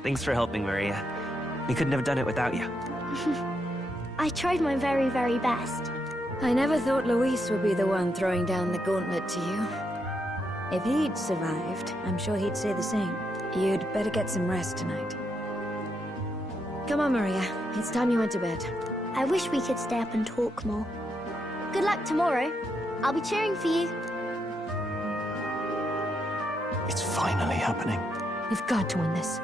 Thanks for helping, Maria. We couldn't have done it without you. I tried my very, very best. I never thought Luis would be the one throwing down the gauntlet to you. If he'd survived, I'm sure he'd say the same. You'd better get some rest tonight. Come on, Maria. It's time you went to bed. I wish we could stay up and talk more. Good luck tomorrow. I'll be cheering for you. It's finally happening. We've got to win this.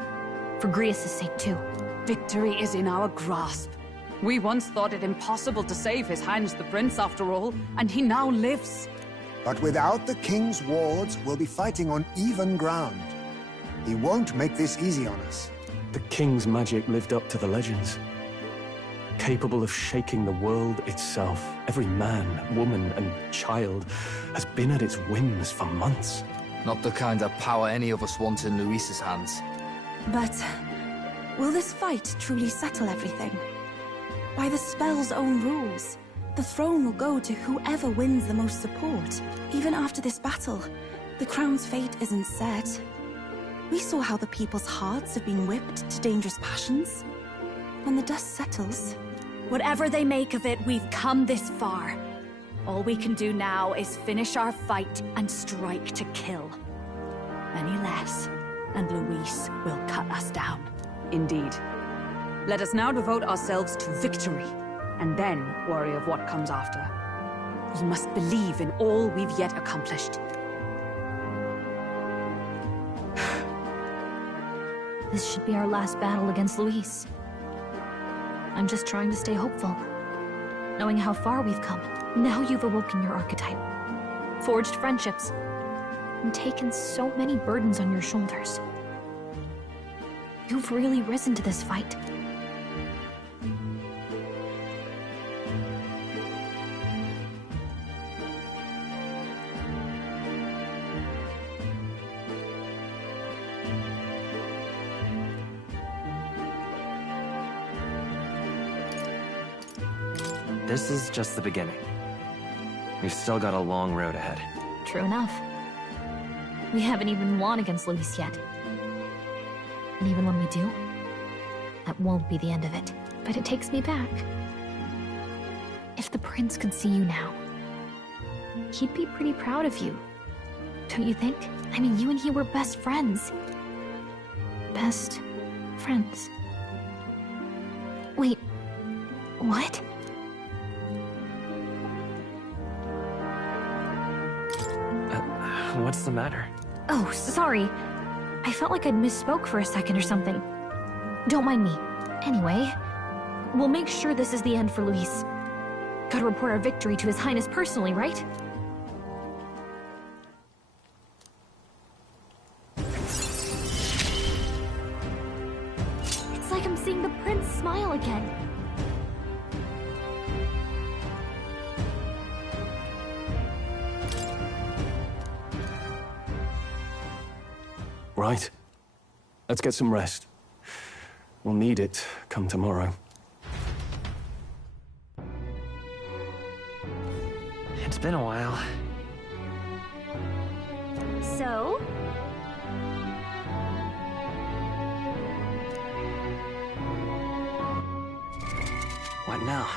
For Grius' sake, too. Victory is in our grasp. We once thought it impossible to save His Highness the Prince after all, and he now lives. But without the King's wards, we'll be fighting on even ground. He won't make this easy on us. The king's magic lived up to the legends. Capable of shaking the world itself. Every man, woman, and child has been at its whims for months. Not the kind of power any of us want in Luis's hands. But will this fight truly settle everything? By the spell's own rules, the throne will go to whoever wins the most support. Even after this battle, the crown's fate isn't set. We saw how the people's hearts have been whipped to dangerous passions. When the dust settles... Whatever they make of it, we've come this far. All we can do now is finish our fight and strike to kill. Any less, and Luis will cut us down. Indeed. Let us now devote ourselves to victory, and then worry of what comes after. We must believe in all we've yet accomplished. This should be our last battle against Luis. I'm just trying to stay hopeful, knowing how far we've come. Now you've awoken your archetype, forged friendships, and taken so many burdens on your shoulders. You've really risen to this fight. This is just the beginning. We've still got a long road ahead. True enough. We haven't even won against Luis yet. And even when we do, that won't be the end of it. But it takes me back. If the prince could see you now, he'd be pretty proud of you. Don't you think? I mean, you and he were best friends. Best friends. Wait, what? What's the matter? Oh, sorry. I felt like I'd misspoke for a second or something. Don't mind me. Anyway, we'll make sure this is the end for Luis. Gotta report our victory to His Highness personally, right? It's like I'm seeing the prince smile again. Right. Let's get some rest. We'll need it come tomorrow. It's been a while. So? What now?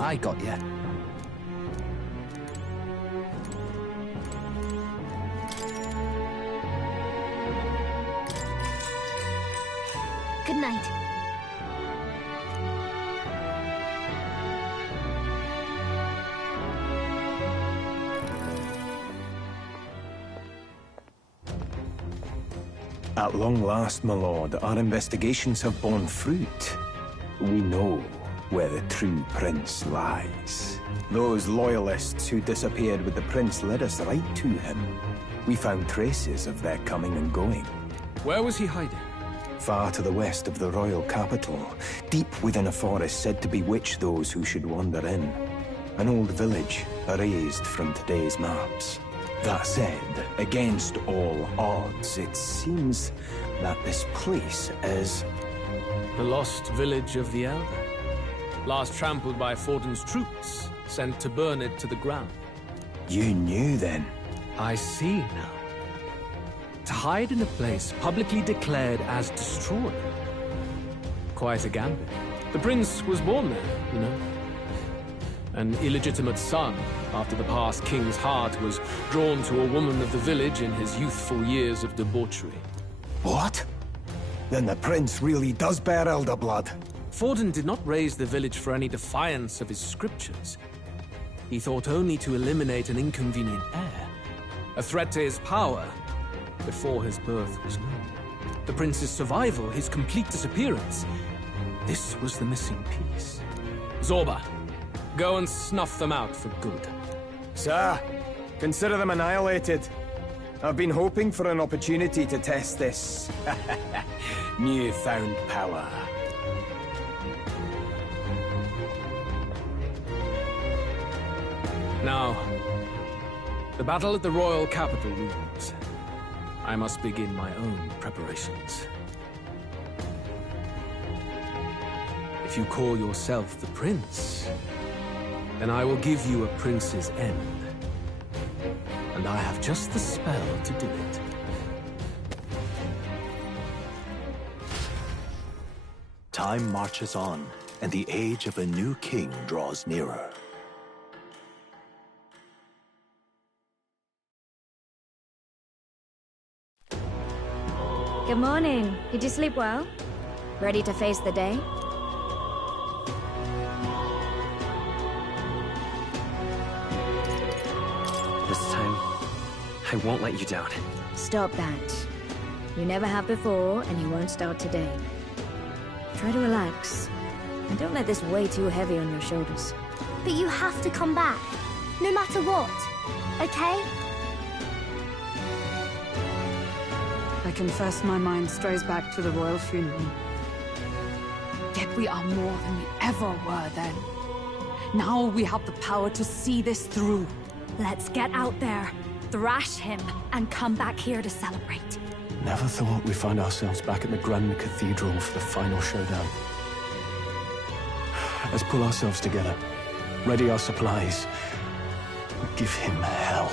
I got you. Good night. At long last, my lord, our investigations have borne fruit. We know where the true prince lies. Those loyalists who disappeared with the prince led us right to him. We found traces of their coming and going. Where was he hiding? Far to the west of the royal capital, deep within a forest said to bewitch those who should wander in. An old village, erased from today's maps. That said, against all odds, it seems that this place is... The lost village of the Elder. Last trampled by Fortin's troops, sent to burn it to the ground. You knew then? I see now. To hide in a place publicly declared as destroyed. Quite a gambit. The prince was born there, you know. An illegitimate son, after the past king's heart was drawn to a woman of the village in his youthful years of debauchery. What? Then the prince really does bear elder blood. Fortin did not raise the village for any defiance of his scriptures. He thought only to eliminate an inconvenient heir, a threat to his power, before his birth was known. The prince's survival, his complete disappearance, this was the missing piece. Zorba, go and snuff them out for good. Sir, consider them annihilated. I've been hoping for an opportunity to test this newfound power. Now, the battle at the royal capital looms. I must begin my own preparations. If you call yourself the prince, then I will give you a prince's end. And I have just the spell to do it. Time marches on, and the age of a new king draws nearer. Good morning. Did you sleep well? Ready to face the day? This time, I won't let you down. Stop that. You never have before, and you won't start today. Try to relax. And don't let this weigh too heavy on your shoulders. But you have to come back, no matter what, okay? I confess my mind strays back to the royal funeral. Yet we are more than we ever were then. Now we have the power to see this through. Let's get out there, thrash him, and come back here to celebrate. Never thought we'd find ourselves back at the Grand Cathedral for the final showdown. Let's pull ourselves together, ready our supplies, and give him hell.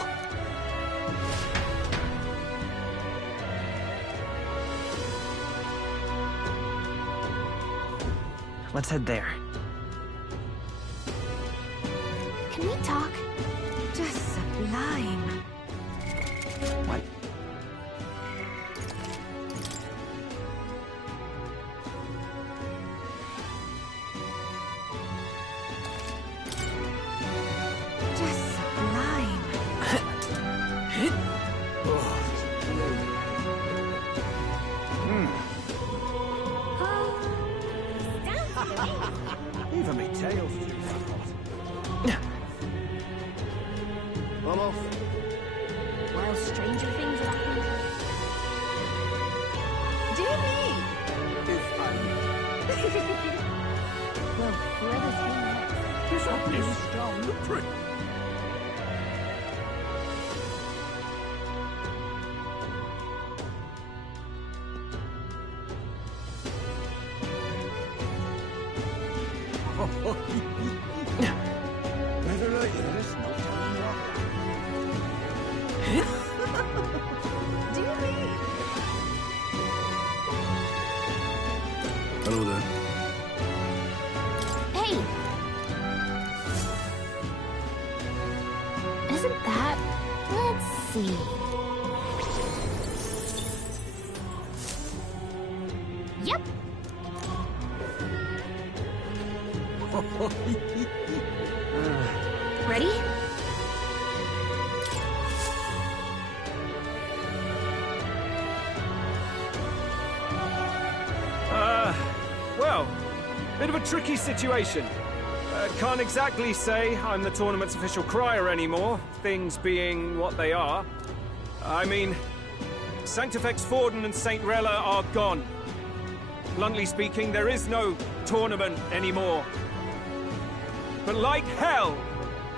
Let's head there. Can we talk? Just sublime. What? Just sublime. Even me tail's too hot. I'm off. While stranger things happen. Do me! If I Well, whoever's in next. This is strong. The prick. Better like this, no time rock. Do me! Hello there. Hey! Isn't that... Let's see... Yep! Ready? Well, Bit of a tricky situation. Can't exactly say I'm the tournament's official crier anymore, things being what they are. I mean, Sanctifex Forden and St. Rella are gone. Bluntly speaking, there is no tournament anymore. But like hell,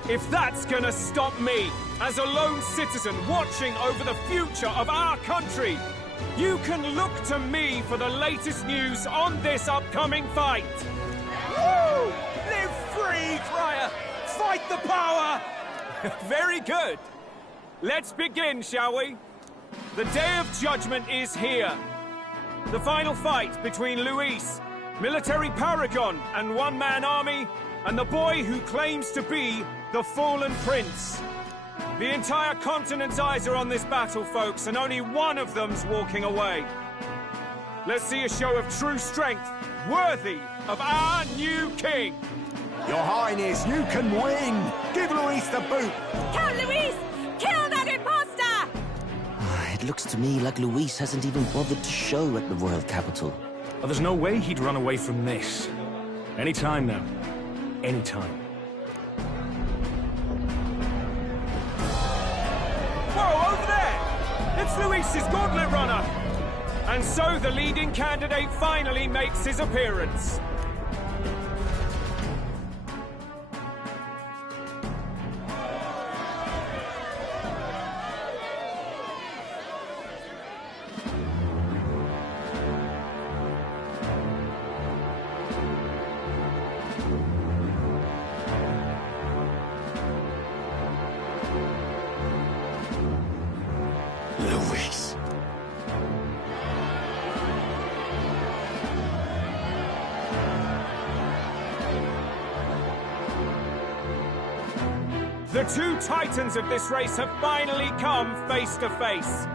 if that's gonna stop me, as a lone citizen watching over the future of our country, you can look to me for the latest news on this upcoming fight. Woo! Live free, Crier! Fight the power! Very good. Let's begin, shall we? The Day of Judgment is here. The final fight between Luis, military paragon and one-man army, and the boy who claims to be the fallen prince. The entire continent's eyes are on this battle, folks, and only one of them's walking away. Let's see a show of true strength, worthy of our new king. Your Highness, you can win! Give Luis the boot! Count Luis! Kill that imposter! It looks to me like Luis hasn't even bothered to show at the royal capital. Well, there's no way he'd run away from this. Anytime now. Anytime. Whoa, over there! It's Luis's gauntlet runner! And so the leading candidate finally makes his appearance. Luis. The two titans of this race have finally come face to face.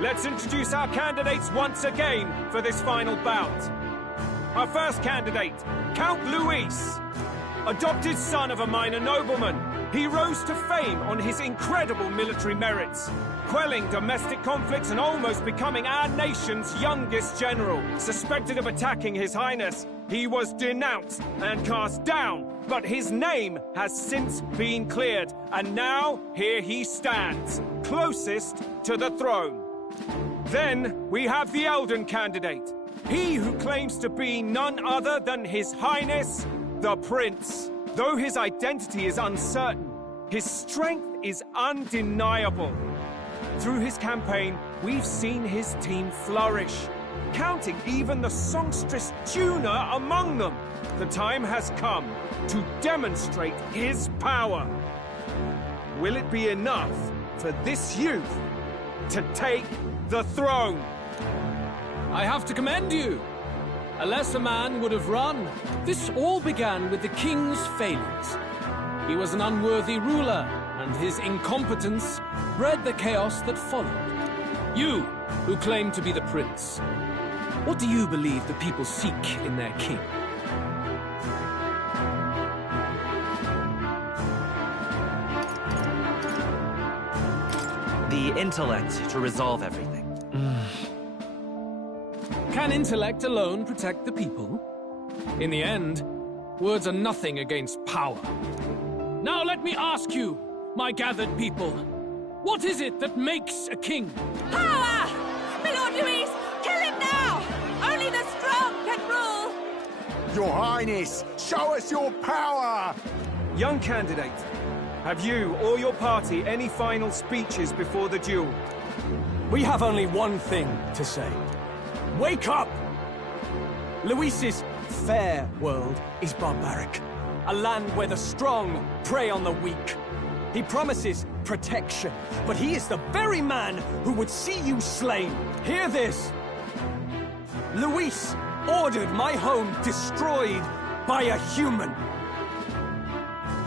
Let's introduce our candidates once again for this final bout. Our first candidate, Count Luis. Adopted son of a minor nobleman, he rose to fame on his incredible military merits, quelling domestic conflicts and almost becoming our nation's youngest general. Suspected of attacking His Highness, he was denounced and cast down, but his name has since been cleared, and now here he stands, closest to the throne. Then we have the Elden candidate, he who claims to be none other than His Highness, the Prince. Though his identity is uncertain, his strength is undeniable. Through his campaign, we've seen his team flourish, counting even the songstress Juna among them. The time has come to demonstrate his power. Will it be enough for this youth to take the throne? I have to commend you. A lesser man would have run. This all began with the king's failings. He was an unworthy ruler, and his incompetence bred the chaos that followed. You, who claim to be the prince, what do you believe the people seek in their king? The intellect to resolve everything. Can intellect alone protect the people? In the end, words are nothing against power. Now let me ask you, my gathered people, what is it that makes a king? Power! My Lord Luis, kill him now! Only the strong can rule! Your Highness, show us your power! Young candidate, have you or your party any final speeches before the duel? We have only one thing to say. Wake up! Luis's fair world is barbaric. A land where the strong prey on the weak. He promises protection, but he is the very man who would see you slain. Hear this! Luis ordered my home destroyed by a human.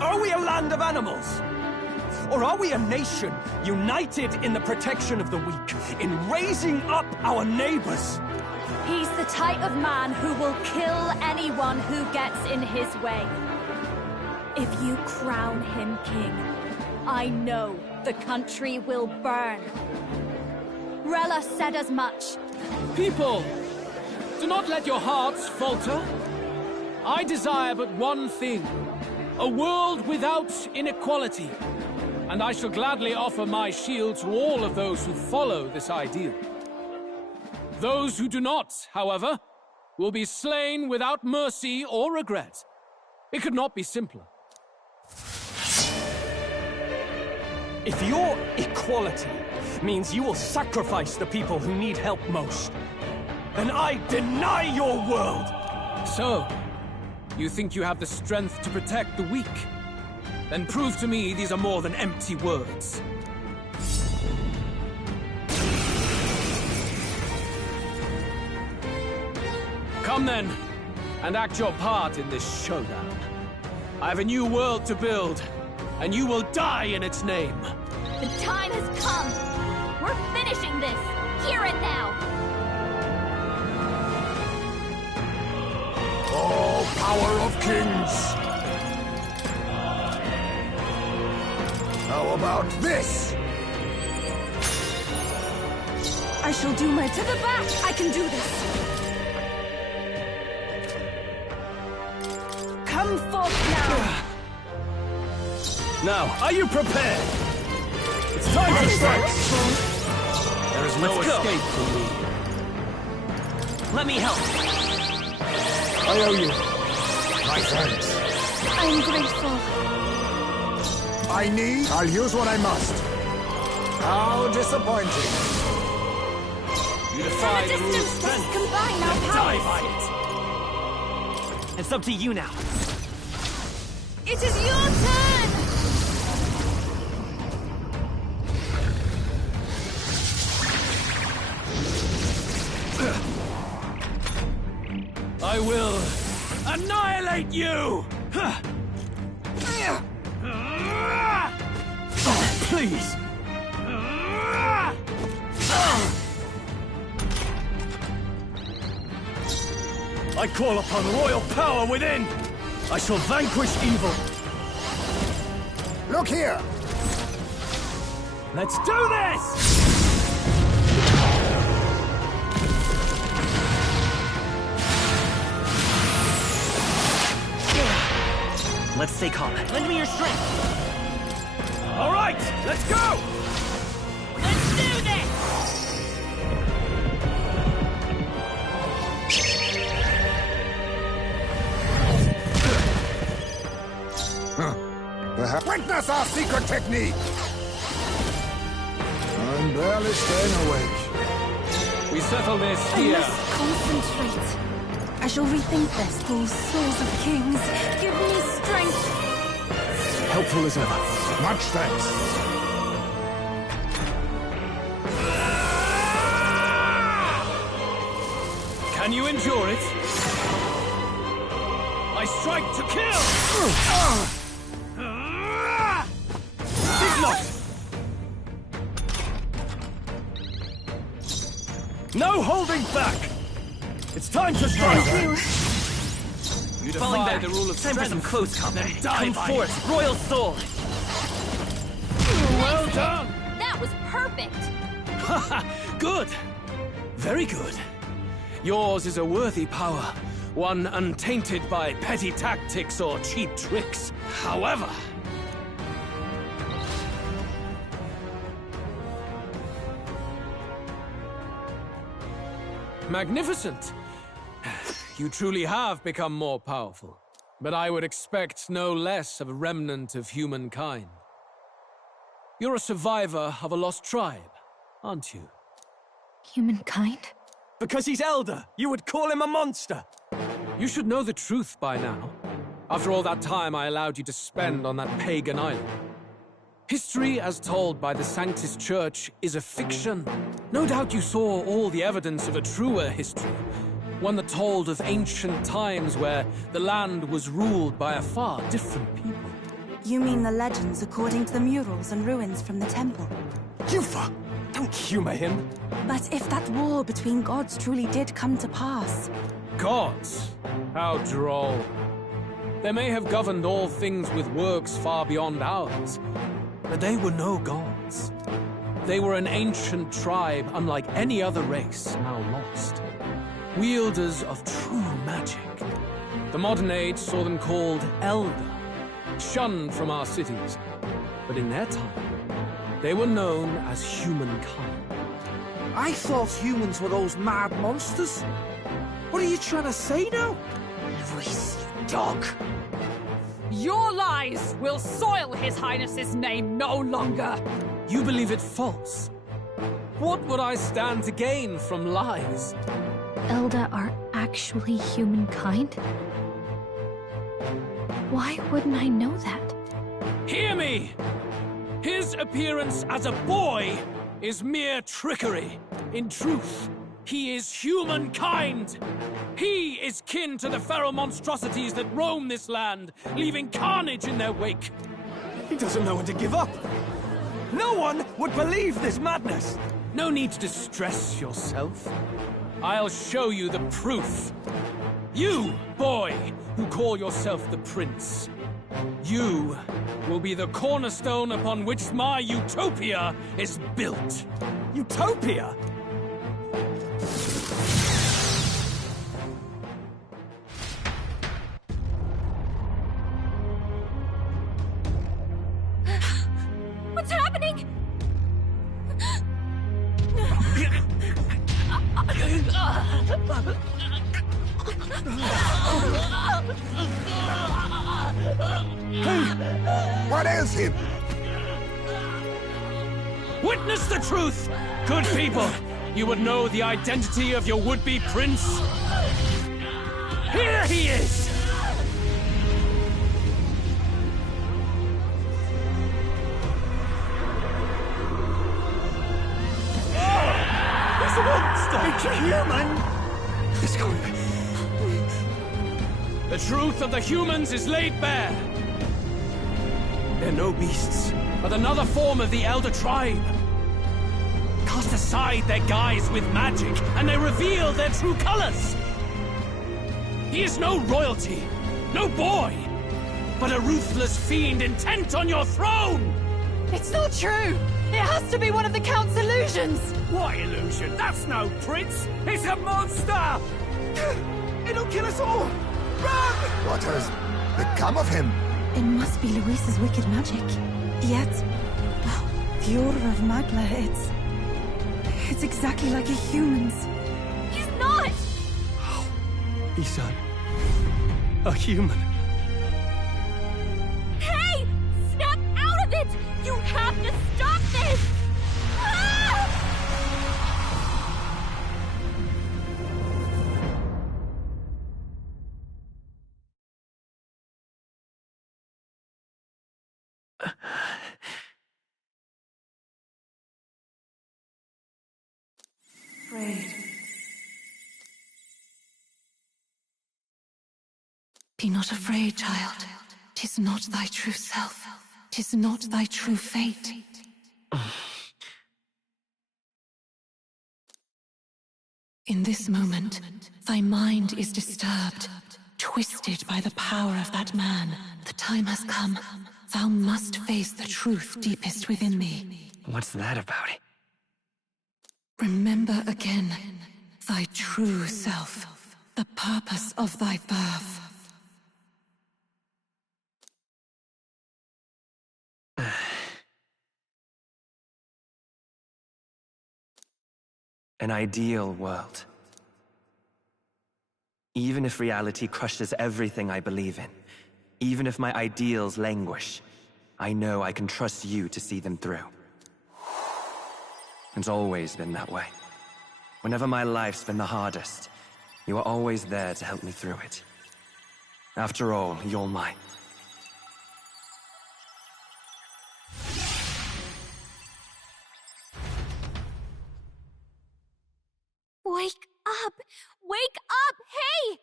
Are we a land of animals? Or are we a nation united in the protection of the weak, in raising up our neighbors? He's the type of man who will kill anyone who gets in his way. If you crown him king, I know the country will burn. Rella said as much. People, do not let your hearts falter. I desire but one thing. A world without inequality. And I shall gladly offer my shield to all of those who follow this ideal. Those who do not, however, will be slain without mercy or regret. It could not be simpler. If your equality means you will sacrifice the people who need help most, then I deny your world! So, you think you have the strength to protect the weak? Then prove to me these are more than empty words. Come then, and act your part in this showdown. I have a new world to build, and you will die in its name. The time has come! We're finishing this! Here and now! Oh, power of kings! How about this? I shall do my... To the back! I can do this! Come forth now! Now, are you prepared? It's time to strike! There is no escape from me. Let me help! I owe you. My thanks. I'm grateful. I'll use what I must. How disappointing. You defy the rules. Let's combine our Die powers. by it! It's up to you now. It is your turn! I will annihilate you! Please! I call upon royal power within! I shall vanquish evil! Look here! Let's do this! Let's stay calm. Lend me your strength. All right, let's go! Let's do this! Witness our secret technique! I'm barely staying awake. We settle this I here. must concentrate. I shall rethink this. Oh, souls of kings, give me strength. Helpful as ever. Much thanks. Can you endure it? I strike to kill! No holding back! It's time to strike! You Falling defy back. the rule of Time for strength. some close combat. Then die Come by forth, royal soul! Well done! That was perfect! Good. Very good. Yours is a worthy power, one untainted by petty tactics or cheap tricks. However, magnificent. You truly have become more powerful. But I would expect no less of a remnant of humankind. You're a survivor of a lost tribe, aren't you? Humankind? Because he's elder, you would call him a monster! You should know the truth by now. After all that time I allowed you to spend on that pagan island. History, as told by the Sanctus Church, is a fiction. No doubt you saw all the evidence of a truer history. One that told of ancient times where the land was ruled by a far different people. You mean the legends according to the murals and ruins from the temple? Yufa! Don't humor him! But if that war between gods truly did come to pass... Gods? How droll. They may have governed all things with works far beyond ours, but they were no gods. They were an ancient tribe unlike any other race now lost. Wielders of true magic. The modern age saw them called Elder, shunned from our cities. But in their time, they were known as humankind. I thought humans were those mad monsters. What are you trying to say now? Luis, you dog! Your lies will soil His Highness's name no longer! You believe it false? What would I stand to gain from lies? Elder are actually humankind? Why wouldn't I know that? Hear me! His appearance as a boy is mere trickery. In truth, he is humankind. He is kin to the feral monstrosities that roam this land, leaving carnage in their wake. He doesn't know when to give up. No one would believe this madness. No need to distress yourself. I'll show you the proof. You, boy, who call yourself the prince. You will be the cornerstone upon which my utopia is built. Utopia? What's happening? What ails him? Witness the truth! Good people, you would know the identity of your would-be prince. Here he is! It's a monster! It's a human! It's gone. The truth of the humans is laid bare. They're no beasts, but another form of the Elder Tribe. Cast aside their guise with magic, and they reveal their true colors. He is no royalty, no boy, but a ruthless fiend intent on your throne! It's not true! It has to be one of the Count's illusions! What illusion? That's no prince! It's a monster! It'll kill us all! Run! What has become of him? It must be Luis's wicked magic. Yet, the aura of Magla, it's exactly like a human's. He's not! He's a human. Hey! Snap out of it! You have to stop this! Ah! Afraid. Be not afraid, child. 'Tis not thy true self. 'Tis not thy true fate. In this moment, thy mind is disturbed, twisted by the power of that man. The time has come. Thou must face the truth deepest within thee. What's that about? Remember again thy true self, the purpose of thy birth. An ideal world. Even if reality crushes everything I believe in, even if my ideals languish, I know I can trust you to see them through. It's always been that way. Whenever my life's been the hardest, you are always there to help me through it. After all, you're mine. Wake up! Wake up! Hey!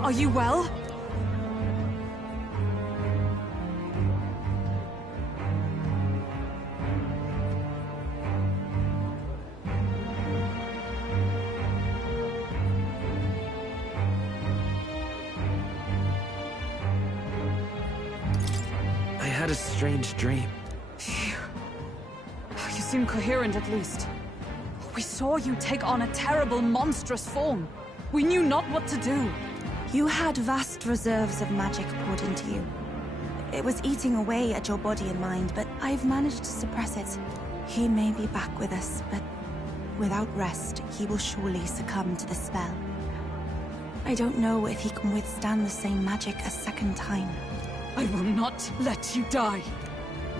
Are you well? I had a strange dream. You seem coherent, at least. We saw you take on a terrible, monstrous form. We knew not what to do. You had vast reserves of magic poured into you. It was eating away at your body and mind, but I've managed to suppress it. He may be back with us, but without rest, he will surely succumb to the spell. I don't know if he can withstand the same magic a second time. I will not let you die.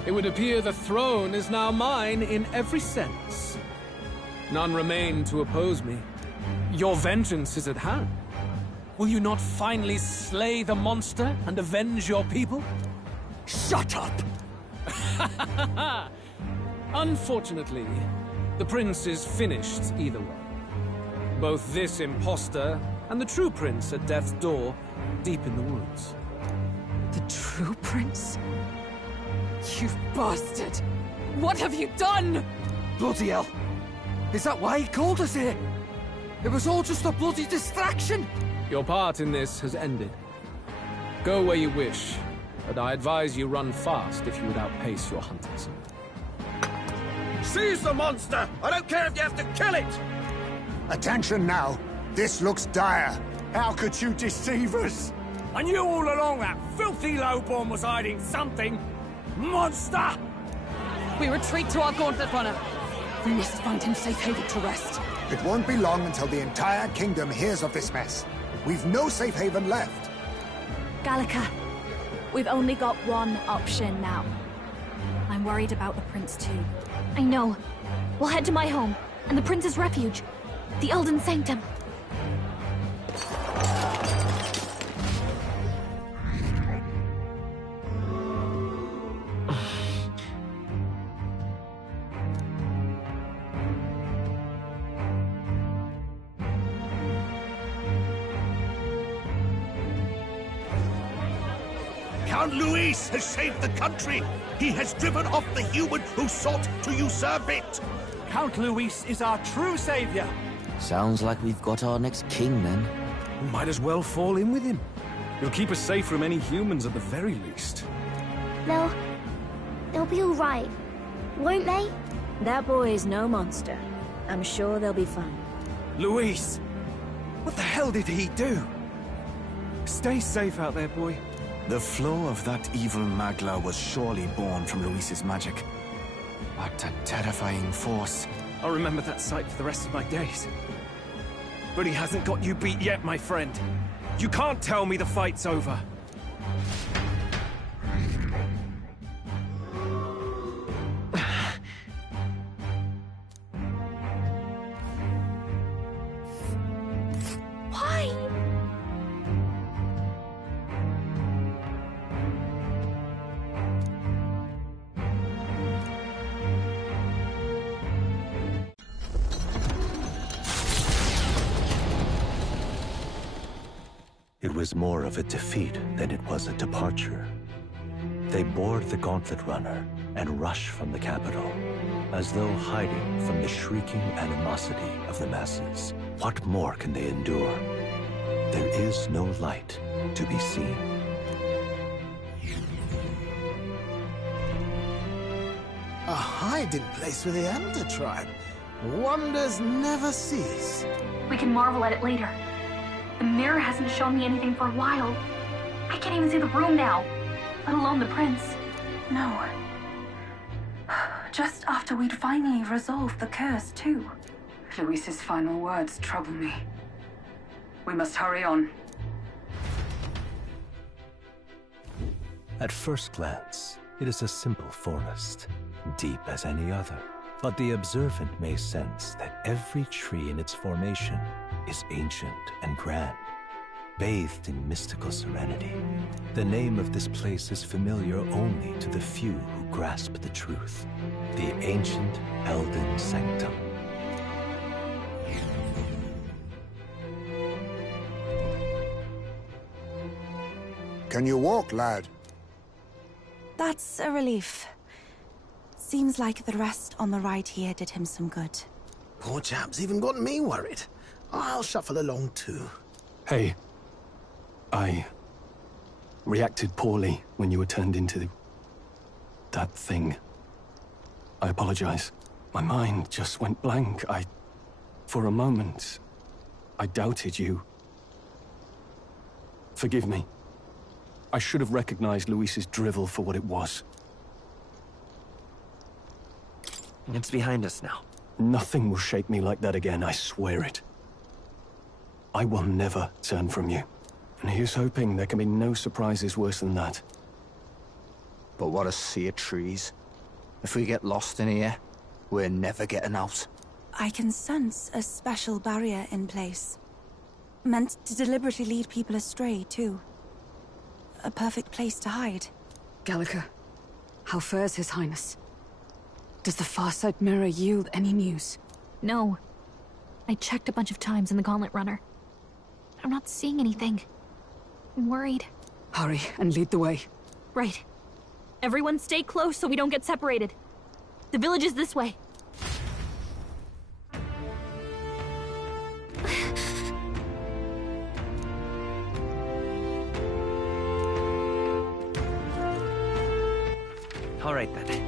It would appear the throne is now mine in every sense. None remain to oppose me. Your vengeance is at hand. Will you not finally slay the monster and avenge your people? Shut up! Unfortunately, the prince is finished either way. Both this imposter and the true prince at death's door, deep in the woods. The true prince? You bastard! What have you done? Bloody hell! Is that why he called us here? It was all just a bloody distraction! Your part in this has ended. Go where you wish, but I advise you run fast if you would outpace your hunters. Seize the monster! I don't care if you have to kill it! Attention now. This looks dire. How could you deceive us? I knew all along that filthy lowborn was hiding something. Monster! We retreat to our gauntlet runner. We must find him safe haven to rest. It won't be long until the entire kingdom hears of this mess. We've no safe haven left. Gallica, we've only got one option now. I'm worried about the prince too. I know. We'll head to my home, and the prince's refuge. The Elden Sanctum. Count Luis has saved the country. He has driven off the human who sought to usurp it. Count Luis is our true savior. Sounds like we've got our next king, then. We might as well fall in with him. He'll keep us safe from any humans at the very least. They'll be all right, won't they? That boy is no monster. I'm sure they'll be fine. Luis! What the hell did he do? Stay safe out there, boy. The flow of that evil Magla was surely born from Luis's magic. What a terrifying force. I'll remember that sight for the rest of my days. But he hasn't got you beat yet, my friend. You can't tell me the fight's over. Why? It was more of a defeat than it was a departure. They board the gauntlet runner and rush from the capital, as though hiding from the shrieking animosity of the masses. What more can they endure? There is no light to be seen. A hiding place for the Elder tribe. Wonders never cease. We can marvel at it later. The mirror hasn't shown me anything for a while. I can't even see the room now, let alone the prince. No. Just after we'd finally resolved the curse, too. Luis's final words trouble me. We must hurry on. At first glance, it is a simple forest, deep as any other. But the observant may sense that every tree in its formation is ancient and grand, bathed in mystical serenity. The name of this place is familiar only to the few who grasp the truth. The ancient Elden Sanctum. Can you walk, lad? That's a relief. Seems like the rest on the ride here did him some good. Poor chap's even got me worried. I'll shuffle along too. Hey, I reacted poorly when you were turned into that thing. I apologize. My mind just went blank. For a moment, I doubted you. Forgive me. I should have recognized Luis's drivel for what it was. It's behind us now. Nothing will shake me like that again, I swear it. I will never turn from you. And here's hoping there can be no surprises worse than that. But what a sea of trees. If we get lost in here, we're never getting out. I can sense a special barrier in place. Meant to deliberately lead people astray, too. A perfect place to hide. Gallica, how fares His Highness? Does the Farsight Mirror yield any news? No. I checked a bunch of times in the Gauntlet Runner. I'm not seeing anything. I'm worried. Hurry and lead the way. Right. Everyone stay close so we don't get separated. The village is this way. All right, then.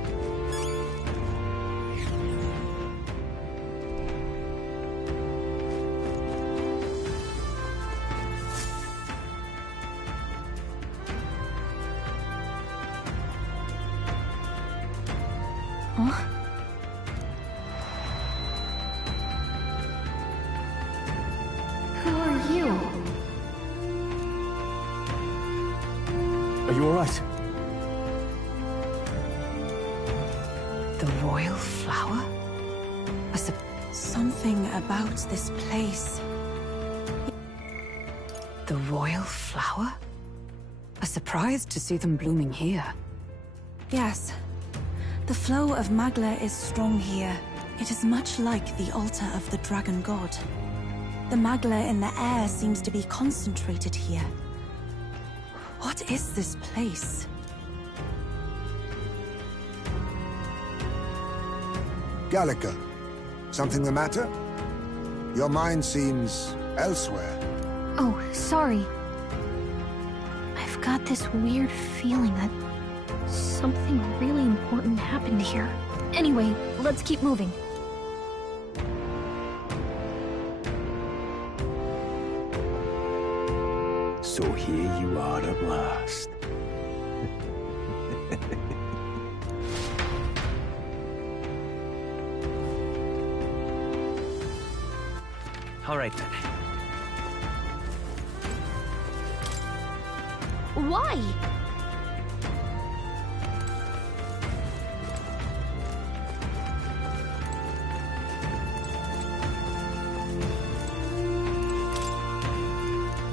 Huh? Who are you? Are you all right? The royal flower? Something about this place. The royal flower? A surprise to see them blooming here. Yes. The flow of Magla is strong here. It is much like the altar of the dragon god. The Magla in the air seems to be concentrated here. What is this place? Gallica, something the matter? Your mind seems elsewhere. Oh, sorry. I've got this weird feeling that something really important happened here. Anyway, let's keep moving. So here you are at last. All right, then. Why?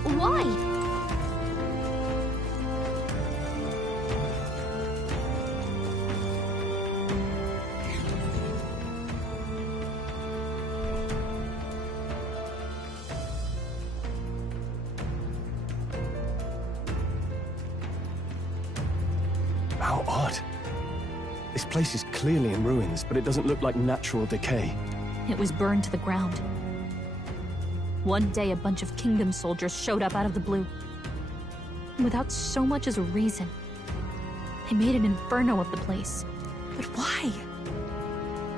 Why? How odd. This place is clearly in ruins, but it doesn't look like natural decay. It was burned to the ground. One day, a bunch of Kingdom soldiers showed up out of the blue. Without so much as a reason. They made an inferno of the place. But why?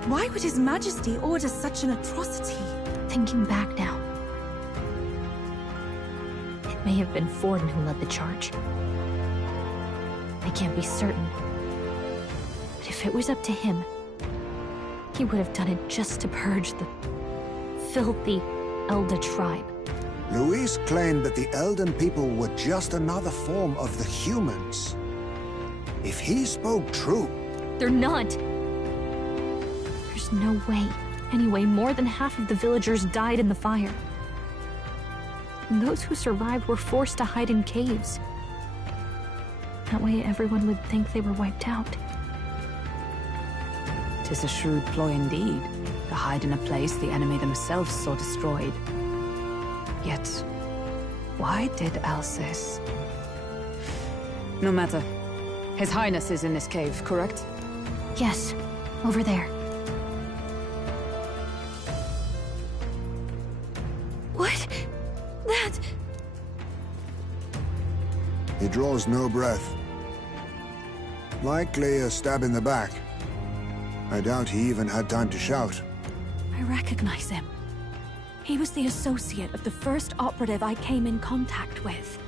Why would His Majesty order such an atrocity? Thinking back now, it may have been Forden who led the charge. I can't be certain. But if it was up to him, he would have done it just to purge the filthy Elder tribe. Luis claimed that the Elden people were just another form of the humans. If he spoke true... They're not. There's no way. Anyway, more than half of the villagers died in the fire. And those who survived were forced to hide in caves. That way everyone would think they were wiped out. 'Tis a shrewd ploy indeed, to hide in a place the enemy themselves saw destroyed. Yet, why did Alcest? No matter. His Highness is in this cave, correct? Yes, over there. What? That... He draws no breath. Likely a stab in the back. I doubt he even had time to shout. I recognize him. He was the associate of the first operative I came in contact with.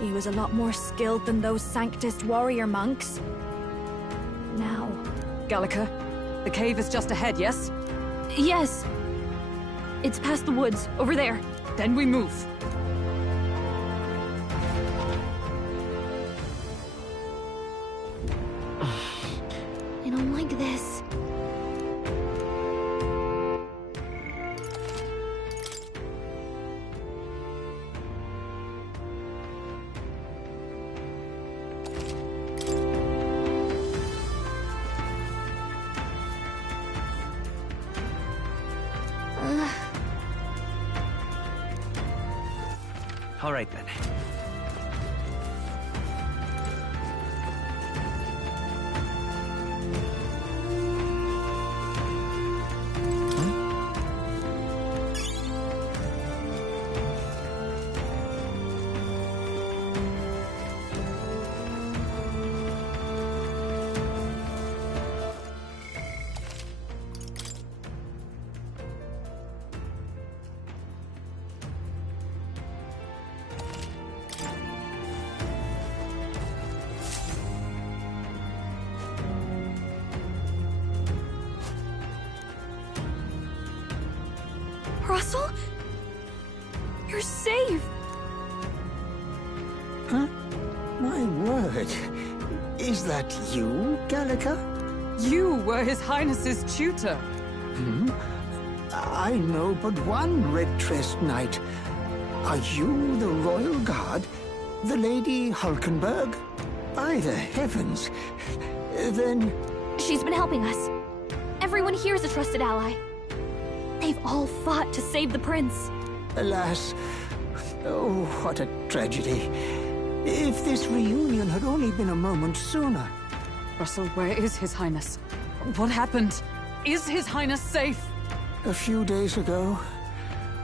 He was a lot more skilled than those Sanctist warrior monks. Now... Gallica, the cave is just ahead, yes? Yes. It's past the woods, over there. Then we move. I don't like this. All right, then. Russell? You're safe! Huh? My word. Is that you, Gallica? You were His Highness's tutor. Hmm? I know but one red-dressed knight. Are you the royal guard? The Lady Hulkenberg? By the heavens. Then... She's been helping us. Everyone here is a trusted ally. They've all fought to save the prince. Alas. Oh, what a tragedy. If this reunion had only been a moment sooner. Russell, where is His Highness? What happened? Is His Highness safe? A few days ago,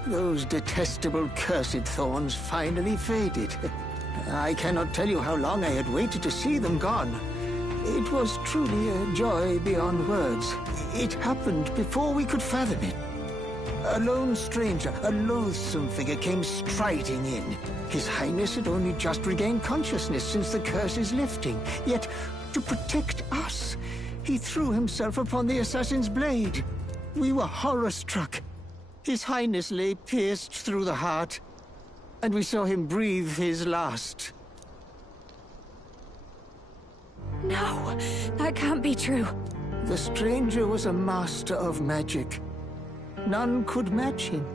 those detestable cursed thorns finally faded. I cannot tell you how long I had waited to see them gone. It was truly a joy beyond words. It happened before we could fathom it. A lone stranger, a loathsome figure, came striding in. His Highness had only just regained consciousness since the curse's lifting. Yet, to protect us, he threw himself upon the assassin's blade. We were horror-struck. His Highness lay pierced through the heart, and we saw him breathe his last. No, that can't be true. The stranger was a master of magic. None could match him.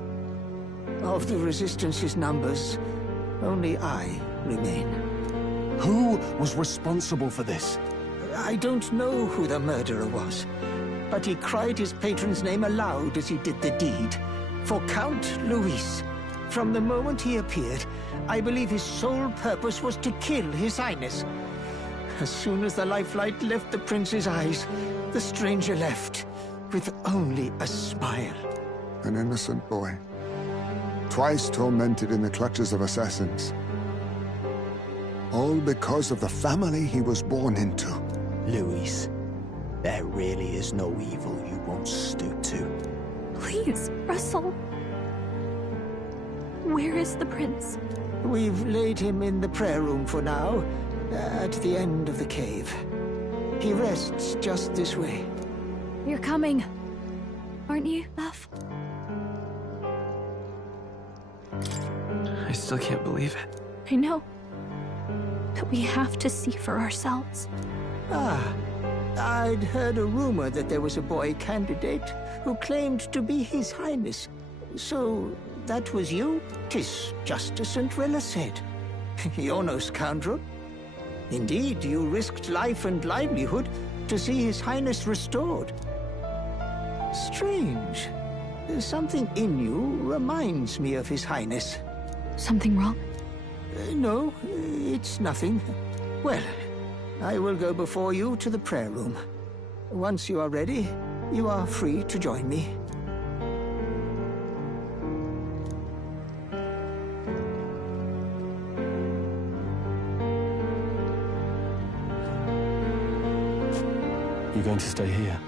Of the Resistance's numbers, only I remain. Who was responsible for this? I don't know who the murderer was, but he cried his patron's name aloud as he did the deed. For Count Luis. From the moment he appeared, I believe his sole purpose was to kill His Highness. As soon as the lifelight left the prince's eyes, the stranger left, with only a smile. An innocent boy. Twice tormented in the clutches of assassins. All because of the family he was born into. Luis, there really is no evil you won't stoop to. Please, Russell. Where is the prince? We've laid him in the prayer room for now, at the end of the cave. He rests just this way. You're coming, aren't you, love? I still can't believe it. I know. But we have to see for ourselves. Ah, I'd heard a rumor that there was a boy candidate who claimed to be His Highness. So, that was you? 'Tis just as Cinderella said. You're no scoundrel. Indeed, you risked life and livelihood to see His Highness restored. Strange. Something in you reminds me of His Highness. Something wrong? No, it's nothing. Well, I will go before you to the prayer room. Once you are ready, you are free to join me. You going to stay here?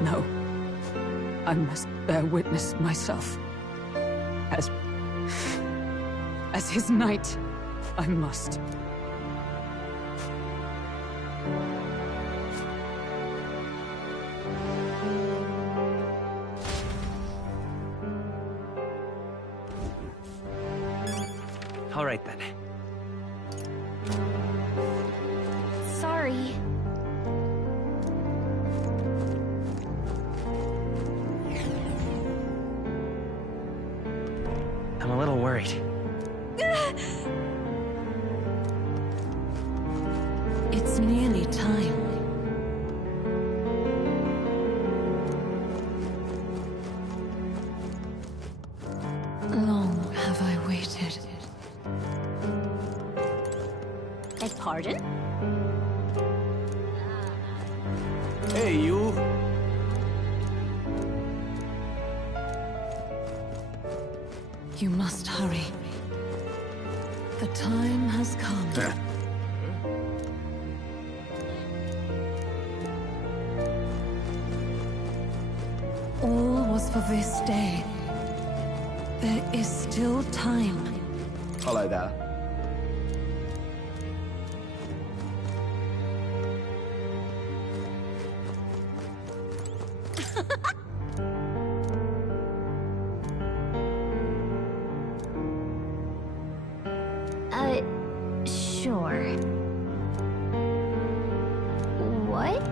No. I must bear witness myself. As his knight, I must. All right, then. Sorry. I'm a little worried. It's nearly time. Long have I waited. Beg pardon? Hey, you. You must hurry. The time has come. All was for this day. There is still time. Hello there. Sure. What?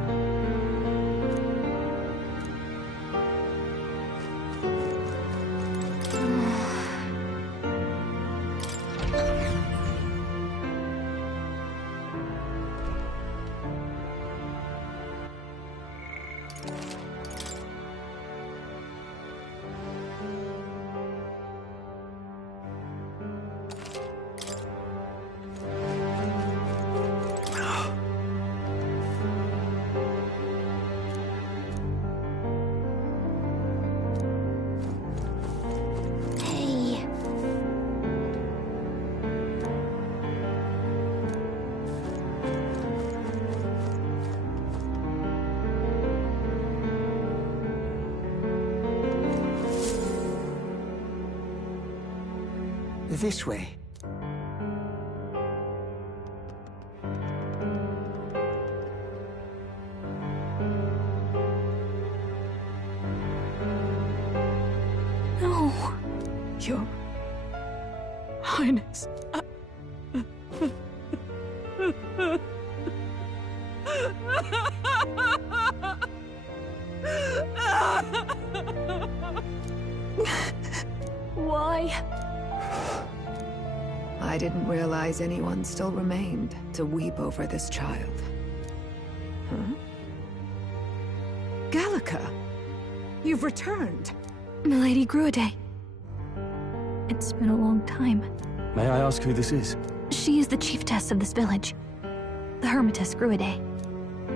This way. No. Your Highness. Why? I didn't realize anyone still remained to weep over this child. Huh? Gallica! You've returned! Milady Gruide. It's been a long time. May I ask who this is? She is the chiefess of this village. The Hermitess Gruide.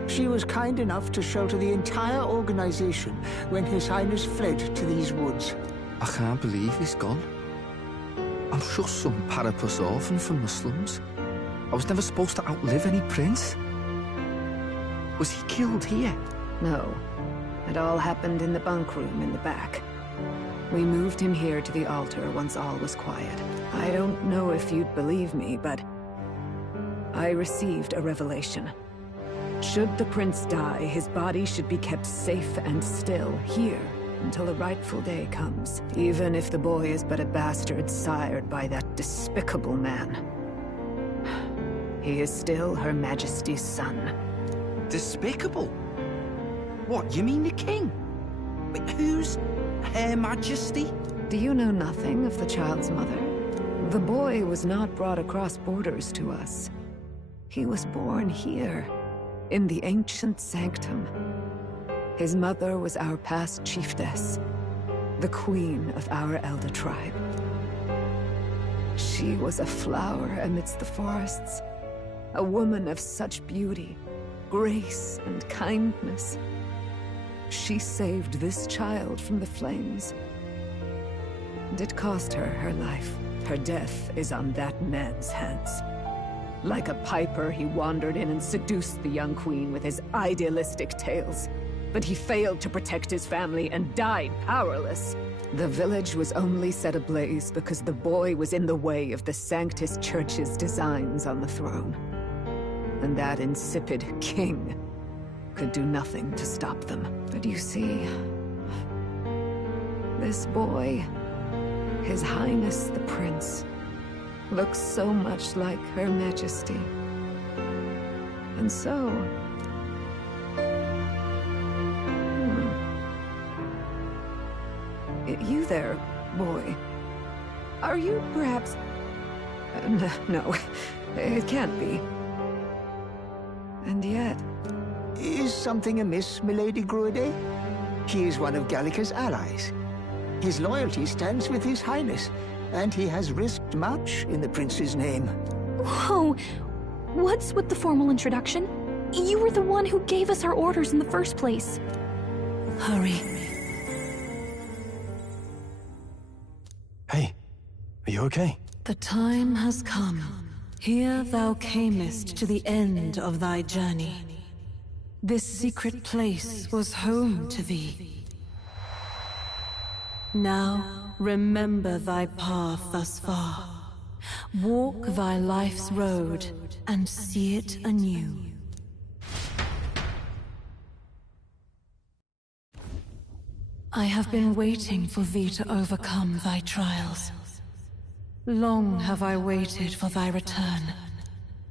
She was kind enough to shelter the entire organization when His Highness fled to these woods. I can't believe he's gone. I'm just some parapus orphan from the slums. I was never supposed to outlive any prince. Was he killed here? No. It all happened in the bunk room in the back. We moved him here to the altar once all was quiet. I don't know if you'd believe me, but I received a revelation. Should the prince die, his body should be kept safe and still here until the rightful day comes, even if the boy is but a bastard sired by that despicable man. He is still Her Majesty's son. Despicable? What, you mean the king? Wait, who's Her Majesty? Do you know nothing of the child's mother? The boy was not brought across borders to us. He was born here, in the ancient sanctum. His mother was our past chiefess, the queen of our elder tribe. She was a flower amidst the forests, a woman of such beauty, grace, and kindness. She saved this child from the flames, and it cost her her life. Her death is on that man's hands. Like a piper, he wandered in and seduced the young queen with his idealistic tales. but he failed to protect his family and died powerless. The village was only set ablaze because the boy was in the way of the Sanctus Church's designs on the throne. And that insipid king could do nothing to stop them. But you see, this boy, His Highness the Prince, looks so much like Her Majesty. And so... You there, boy. Are you perhaps... No, it can't be. And yet... Is something amiss, milady Gruide? He is one of Gallica's allies. His loyalty stands with His Highness, and he has risked much in the prince's name. Whoa! What's with the formal introduction? You were the one who gave us our orders in the first place. Hurry. Hey, are you okay? The time has come. Here thou camest to the end of thy journey. This secret place was home to thee. Now, remember thy path thus far. Walk thy life's road and see it anew. I have been waiting for thee to overcome thy trials. Long have I waited for thy return.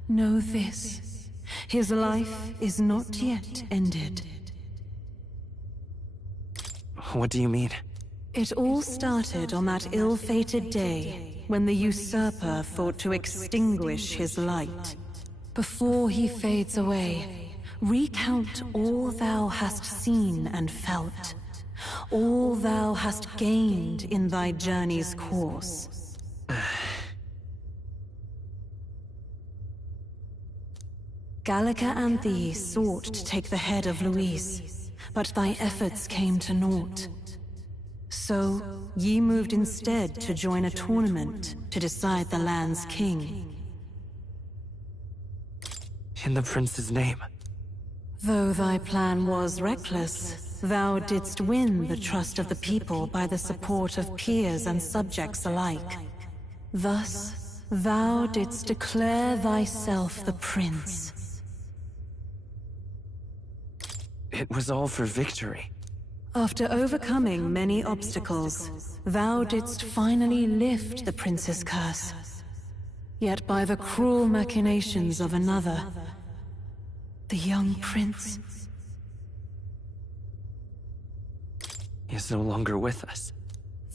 Know this. His life is not yet ended. What do you mean? It all started on that ill-fated day when the usurper thought to extinguish his light. Before he fades away, recount all thou hast seen and felt, all thou hast gained in thy journey's course. Gallica and thee sought to take the head of Luis, but thy efforts came to naught. So, ye moved instead to join a tournament to decide the land's king. In the prince's name. Though thy plan was reckless, thou didst win the trust of the people by the support of peers and subjects alike. Thus, thou didst declare thyself the prince. It was all for victory. After overcoming many obstacles, thou didst finally lift the prince's curse. Yet by the cruel machinations of another, the young prince is no longer with us.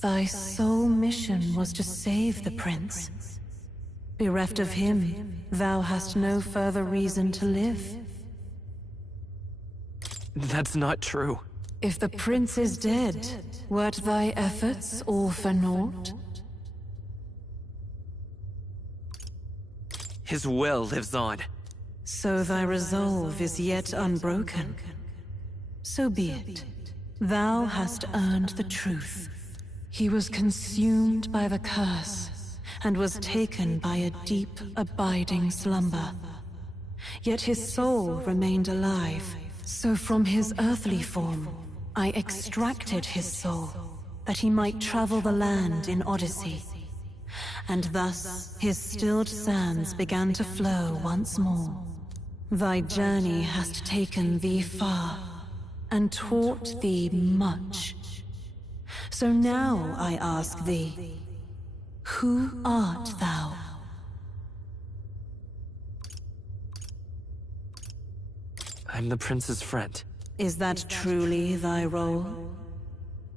Thy sole mission was to save the prince. Bereft of him, thou hast no further reason to live. That's not true. If the prince is dead, weren't thy efforts all for naught? His will lives on. So thy resolve is yet unbroken. So be it. Thou hast earned the truth. He was consumed by the curse, and was taken by a deep, abiding slumber. Yet his soul remained alive. So from his earthly form, I extracted his soul, that he might travel the land in Odyssey. And thus, his stilled sands began to flow once more. Thy journey hast taken thee far, and taught thee much. So now I ask thee, who art thou? I'm the prince's friend. Is that truly thy role?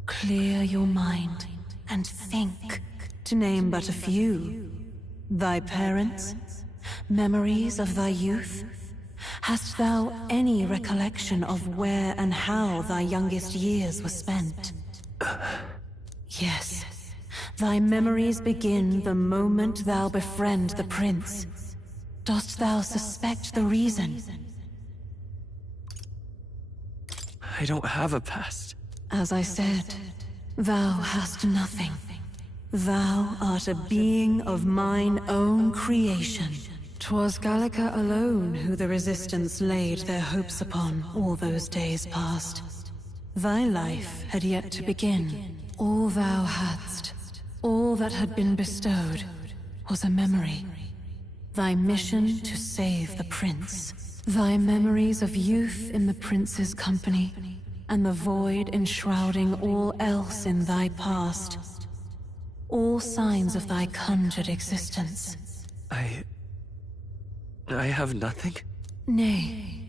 Clear your mind and think, to name but a few. Thy parents? Memories of thy youth? Hast thou any recollection of where and how thy youngest years were spent? Yes. Thy memories begin the moment thou befriend the prince. Dost thou suspect the reason? I don't have a past. As I said, thou hast nothing. Thou art a being of mine own creation. 'Twas Gallica alone who the Resistance laid their hopes upon all those days past. Thy life had yet to begin. All thou hadst, all that had been bestowed, was a memory. Thy mission to save the prince. Thy memories of youth in the prince's company, and the void enshrouding all else in thy past. All signs of thy conjured existence. I have nothing? Nay,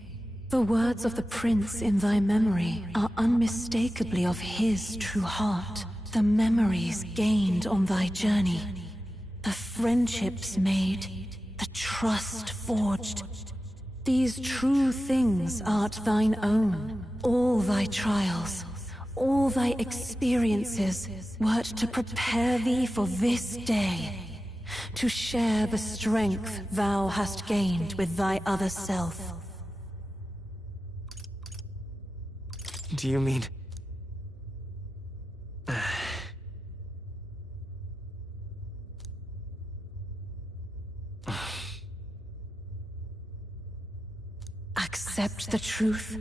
the words of the prince in thy memory are unmistakably of his true heart. The memories gained on thy journey, the friendships made, the trust forged. These true things art thine own. All thy trials, all thy experiences wert to prepare thee for this day, to share the strength thou hast gained with thy other self. Do you mean... Accept the truth,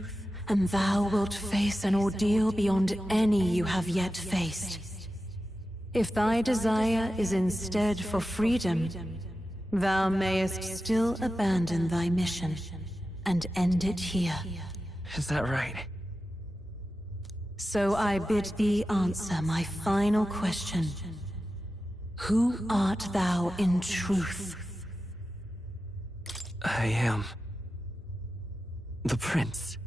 and thou wilt face an ordeal beyond any you have yet faced. If thy desire is instead for freedom, thou mayest still abandon thy mission and end it here. Is that right? So I bid thee answer my final question. Who art thou in truth? I am... the prince.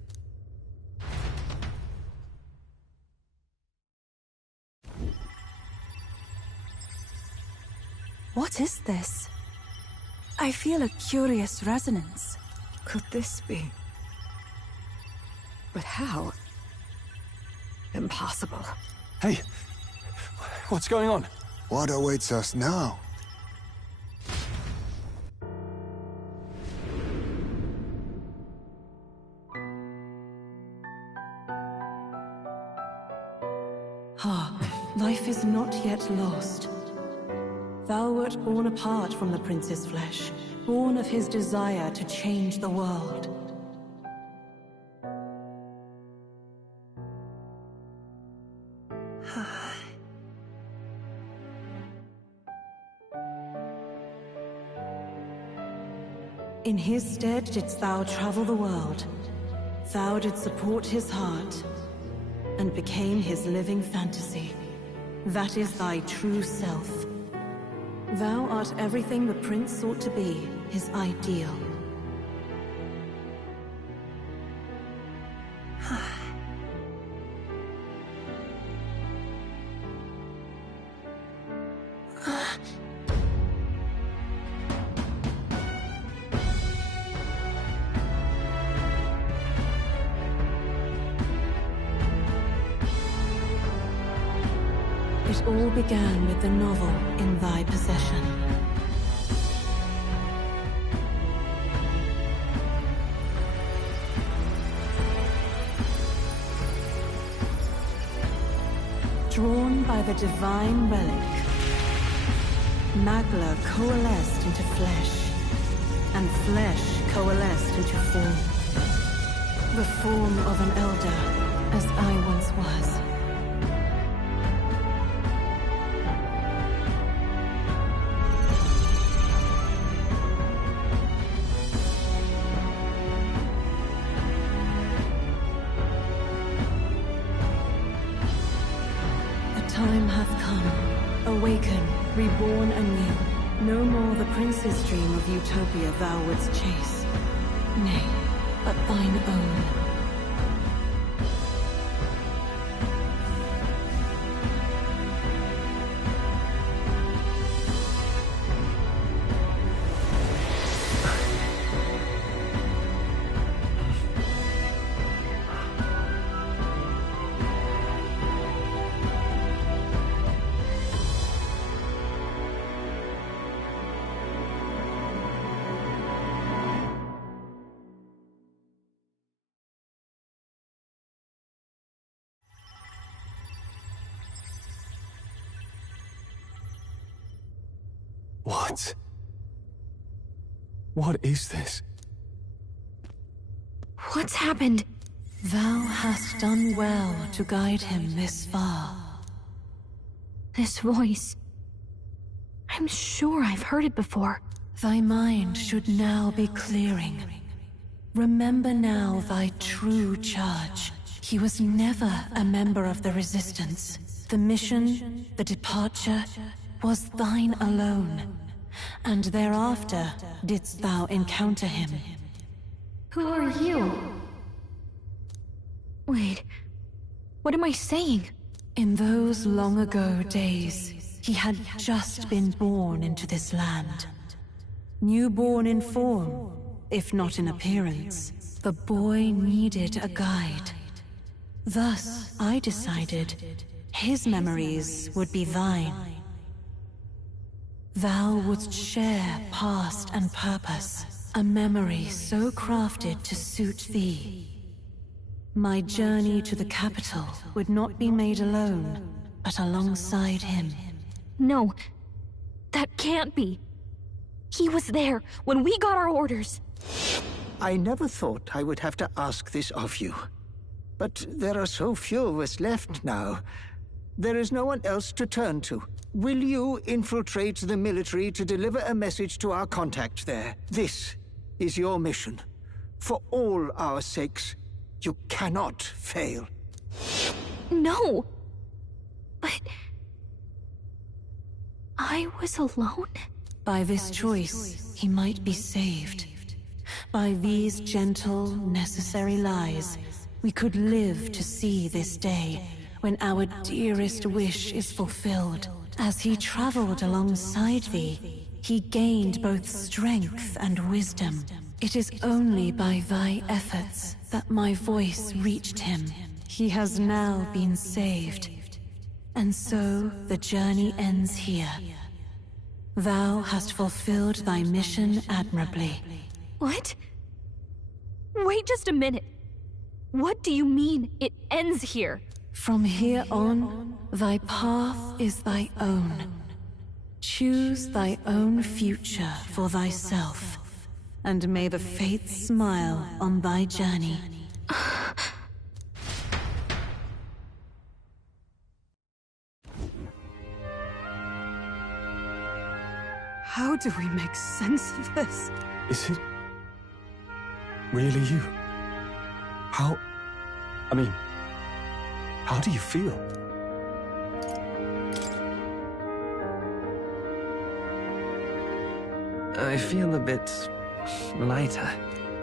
What is this? I feel a curious resonance. Could this be? But how? Impossible. Hey! What's going on? What awaits us now? Life is not yet lost. Thou wert born apart from the prince's flesh, born of his desire to change the world. In his stead didst thou travel the world. Thou didst support his heart, and became his living fantasy. That is thy true self. Thou art everything the prince sought to be, his ideal. It all began with the novel in thy possession. Drawn by the divine relic, Magla coalesced into flesh, and flesh coalesced into form. The form of an elder, as I once was. Time hath come. Awaken, reborn anew. No more the prince's dream of utopia thou wouldst chase. Nay, but thine own. What? What is this? What's happened? Thou hast done well to guide him this far. This voice... I'm sure I've heard it before. Thy mind should now be clearing. Remember now thy true charge. He was never a member of the Resistance. The mission, the departure, was thine alone. And thereafter didst thou encounter him. Who are you? Wait, what am I saying? In those long ago days, he had just been born into this land. Newborn in form, if not in appearance, the boy needed a guide. Thus, I decided his memories would be thine. Thou wouldst share past and purpose, a memory so crafted to suit thee. My journey to the capital would not be made alone, but alongside him. No, that can't be. He was there when we got our orders. I never thought I would have to ask this of you. But there are so few of us left now. There is no one else to turn to. Will you infiltrate the military to deliver a message to our contact there? This is your mission. For all our sakes, you cannot fail. No! But... I was alone? By this choice, he might be saved. By these gentle, necessary lies, we could live to see this day, when our dearest wish is fulfilled. As he traveled alongside thee, he gained both strength and wisdom. It is only by thy efforts that my voice reached him. He has now been saved. And so, the journey ends here. Thou hast fulfilled thy mission admirably. What? Wait just a minute. What do you mean, it ends here? From here on, thy path is thy own. Choose thy own future for thyself, and may the fates smile on thy journey. How do we make sense of this? Is it really you? How do you feel? I feel a bit lighter.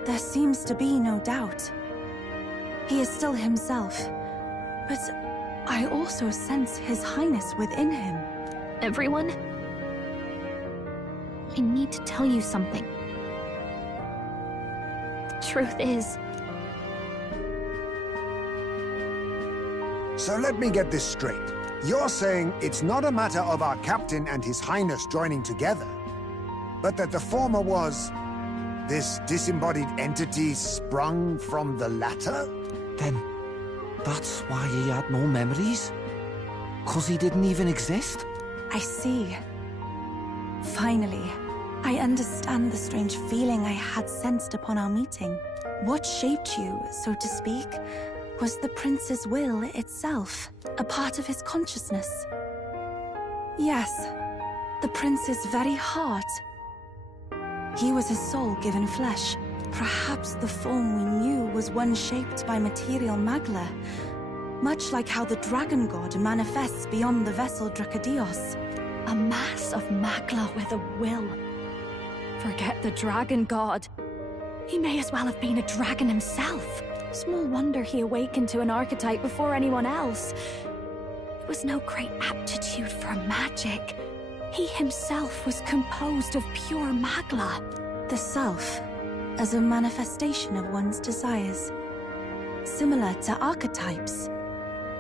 There seems to be no doubt. He is still himself, but I also sense His Highness within him. Everyone? I need to tell you something. The truth is... So let me get this straight. You're saying it's not a matter of our captain and His Highness joining together, but that the former was... this disembodied entity sprung from the latter? Then, that's why he had no memories? 'Cause he didn't even exist? I see. Finally, I understand the strange feeling I had sensed upon our meeting. What shaped you, so to speak, was the prince's will itself, a part of his consciousness. Yes, the prince's very heart. He was his soul given flesh. Perhaps the form we knew was one shaped by material magla, much like how the dragon god manifests beyond the vessel Drakadios. A mass of magla with a will. Forget the dragon god. He may as well have been a dragon himself. Small wonder he awakened to an archetype before anyone else. It was no great aptitude for magic. He himself was composed of pure magla. The self, as a manifestation of one's desires. Similar to archetypes.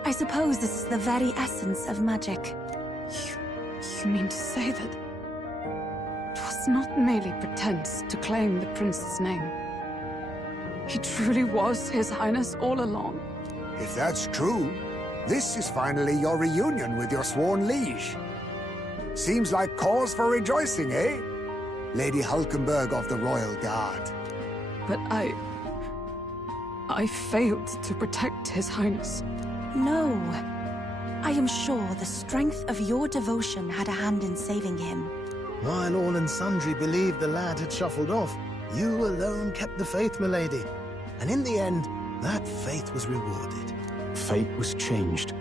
I suppose this is the very essence of magic. You mean to say that... it was not merely pretense to claim the prince's name? He truly was His Highness all along? If that's true, this is finally your reunion with your sworn liege. Seems like cause for rejoicing, eh? Lady Hulkenberg of the Royal Guard. But I failed to protect His Highness. No. I am sure the strength of your devotion had a hand in saving him. While all and sundry believed the lad had shuffled off, you alone kept the faith, milady. And in the end, that faith was rewarded. Fate was changed.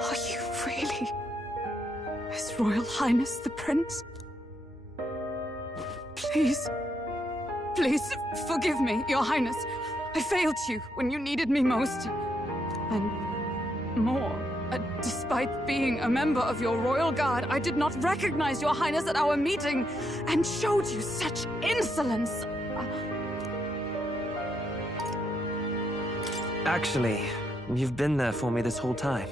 Are you really His Royal Highness the Prince? Please, please forgive me, Your Highness. I failed you when you needed me most. And more, despite being a member of your royal guard, I did not recognize Your Highness at our meeting and showed you such insolence. Actually, you've been there for me this whole time.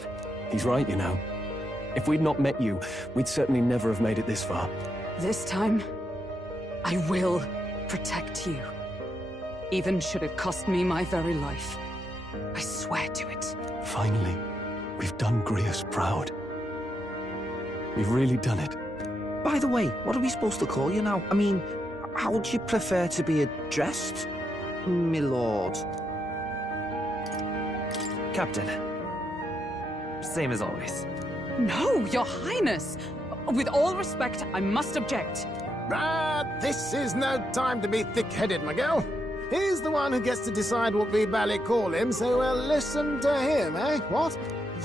He's right, you know. If we'd not met you, we'd certainly never have made it this far. This time, I will protect you. Even should it cost me my very life. I swear to it. Finally, we've done Grius proud. We've really done it. By the way, what are we supposed to call you now? I mean, how would you prefer to be addressed, my lord? Captain. Same as always. No, Your Highness! With all respect, I must object. This is no time to be thick-headed, Miguel. He's the one who gets to decide what we bally call him, so we'll listen to him, eh? What?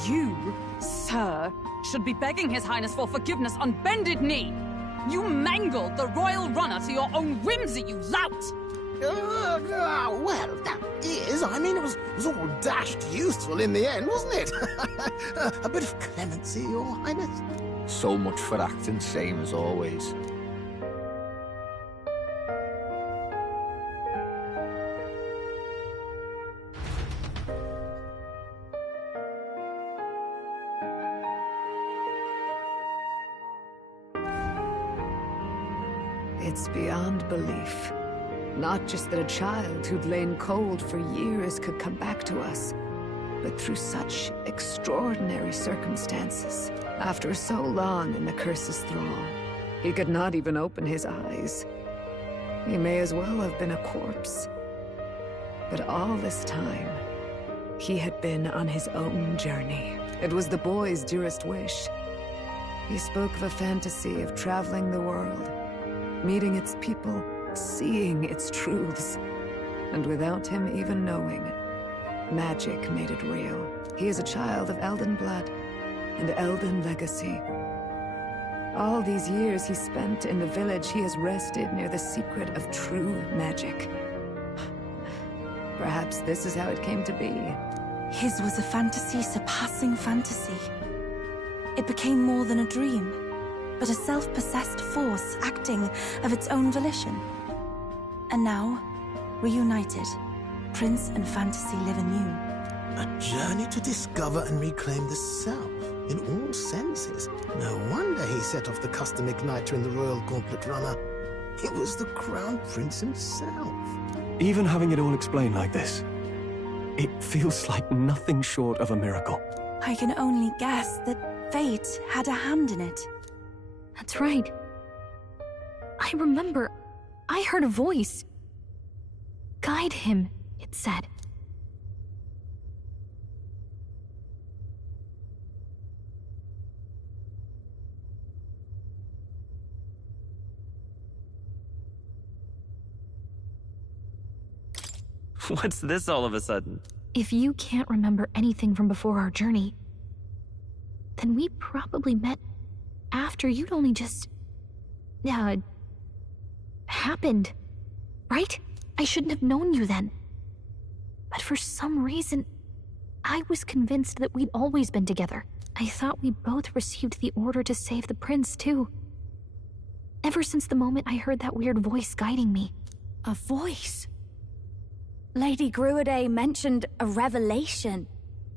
You, sir, should be begging His Highness for forgiveness on bended knee. You mangled the royal runner to your own whimsy, you lout! Well, that is, I mean, it was all dashed useful in the end, wasn't it? A bit of clemency, Your Highness. So much for acting same as always. It's beyond belief. Not just that a child who'd lain cold for years could come back to us, but through such extraordinary circumstances. After so long in the curse's thrall, he could not even open his eyes. He may as well have been a corpse. But all this time, he had been on his own journey. It was the boy's dearest wish. He spoke of a fantasy of traveling the world, meeting its people, seeing its truths. And without him even knowing, magic made it real. He is a child of Elden blood and Elden legacy. All these years he spent in the village, he has rested near the secret of true magic. Perhaps this is how it came to be. His was a fantasy surpassing fantasy. It became more than a dream, but a self-possessed force acting of its own volition. And now, reunited, Prince and fantasy live anew. A journey to discover and reclaim the self, in all senses. No wonder he set off the custom igniter in the Royal Gauntlet Runner. It was the Crown Prince himself. Even having it all explained like this, it feels like nothing short of a miracle. I can only guess that fate had a hand in it. That's right. I remember, I heard a voice. Guide him, it said. What's this all of a sudden? If you can't remember anything from before our journey, then we probably met after you'd only just... happened, right? I shouldn't have known you then. But for some reason, I was convinced that we'd always been together. I thought we both received the order to save the prince, too. Ever since the moment I heard that weird voice guiding me. A voice? Lady Gruaday mentioned a revelation.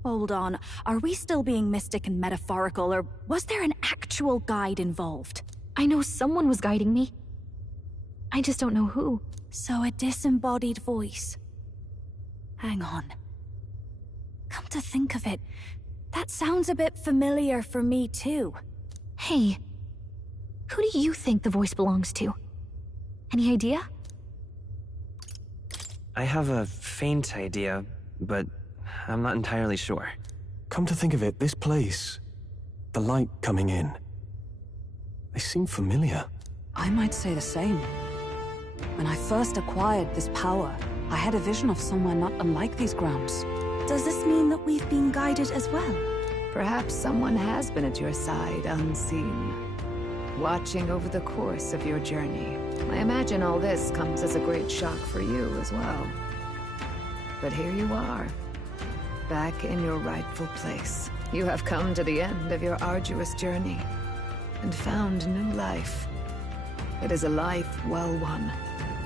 Hold on, are we still being mystic and metaphorical, or was there an actual guide involved? I know someone was guiding me. I just don't know who. So a disembodied voice. Hang on. Come to think of it, that sounds a bit familiar for me too. Hey, who do you think the voice belongs to? Any idea? I have a faint idea, but I'm not entirely sure. Come to think of it, this place, the light coming in, they seem familiar. I might say the same. When I first acquired this power, I had a vision of somewhere not unlike these grounds. Does this mean that we've been guided as well? Perhaps someone has been at your side unseen, watching over the course of your journey. I imagine all this comes as a great shock for you as well. But here you are, back in your rightful place. You have come to the end of your arduous journey and found new life. It is a life well won,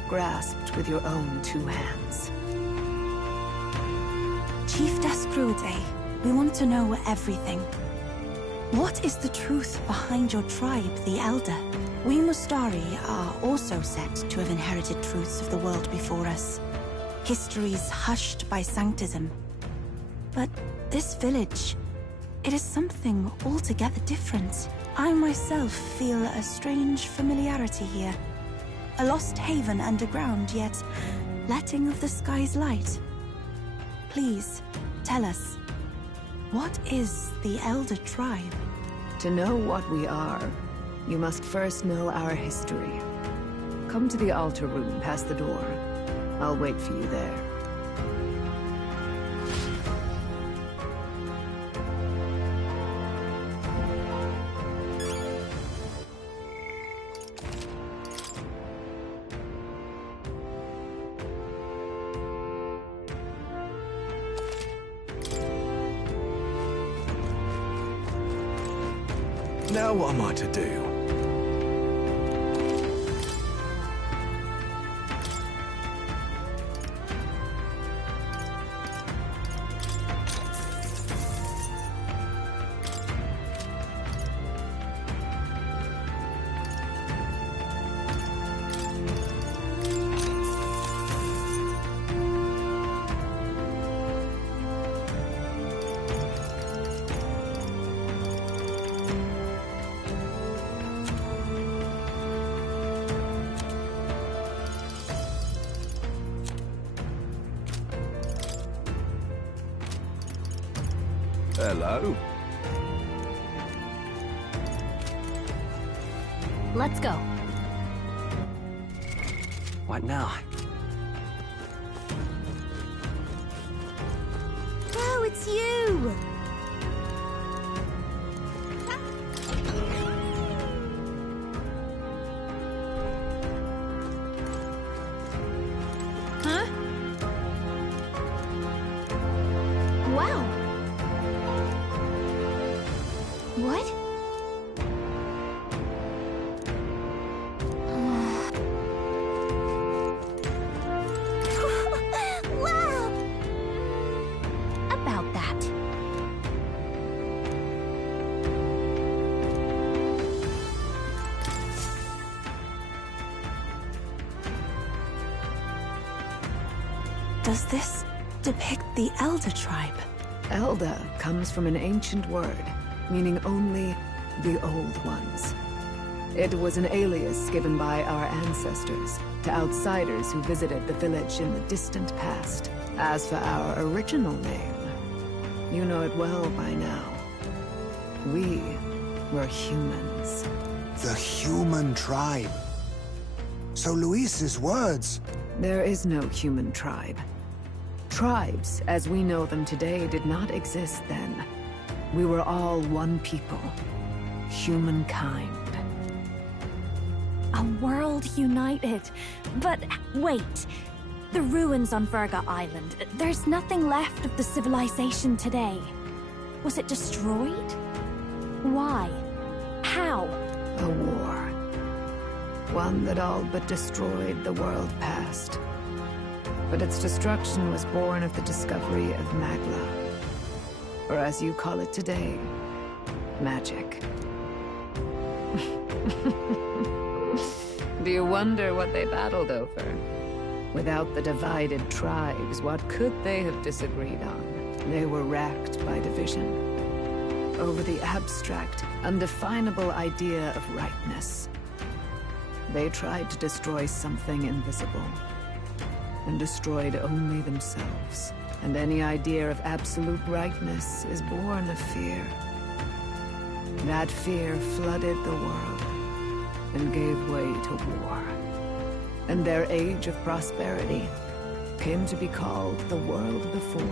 grasped with your own two hands. Chief Descrude, we want to know everything. What is the truth behind your tribe, the Elder? We Mustari are also said to have inherited truths of the world before us. Histories hushed by sanctism. But this village, it is something altogether different. I myself feel a strange familiarity here. A lost haven underground, yet letting of the sky's light. Please, tell us, what is the Elder Tribe? To know what we are, you must first know our history. Come to the altar room past the door. I'll wait for you there. Now what am I to do? Hello. Let's go. What now? Oh, it's you! Huh? Wow. What? Wow! About that. Does this depict the Elder Tribe? Elder comes from an ancient word, meaning only the Old Ones. It was an alias given by our ancestors to outsiders who visited the village in the distant past. As for our original name, you know it well by now. We were humans. The human tribe. So Luis's words... There is no human tribe. Tribes, as we know them today, did not exist then. We were all one people. Humankind. A world united. But wait. The ruins on Virga Island. There's nothing left of the civilization today. Was it destroyed? Why? How? A war. One that all but destroyed the world past. But its destruction was born of the discovery of Magla. Or as you call it today, magic. Do you wonder what they battled over? Without the divided tribes, what could they have disagreed on? They were racked by division. Over the abstract, undefinable idea of rightness. They tried to destroy something invisible. and destroyed only themselves. And any idea of absolute rightness is born of fear. That fear flooded the world and gave way to war. And their age of prosperity came to be called the world before.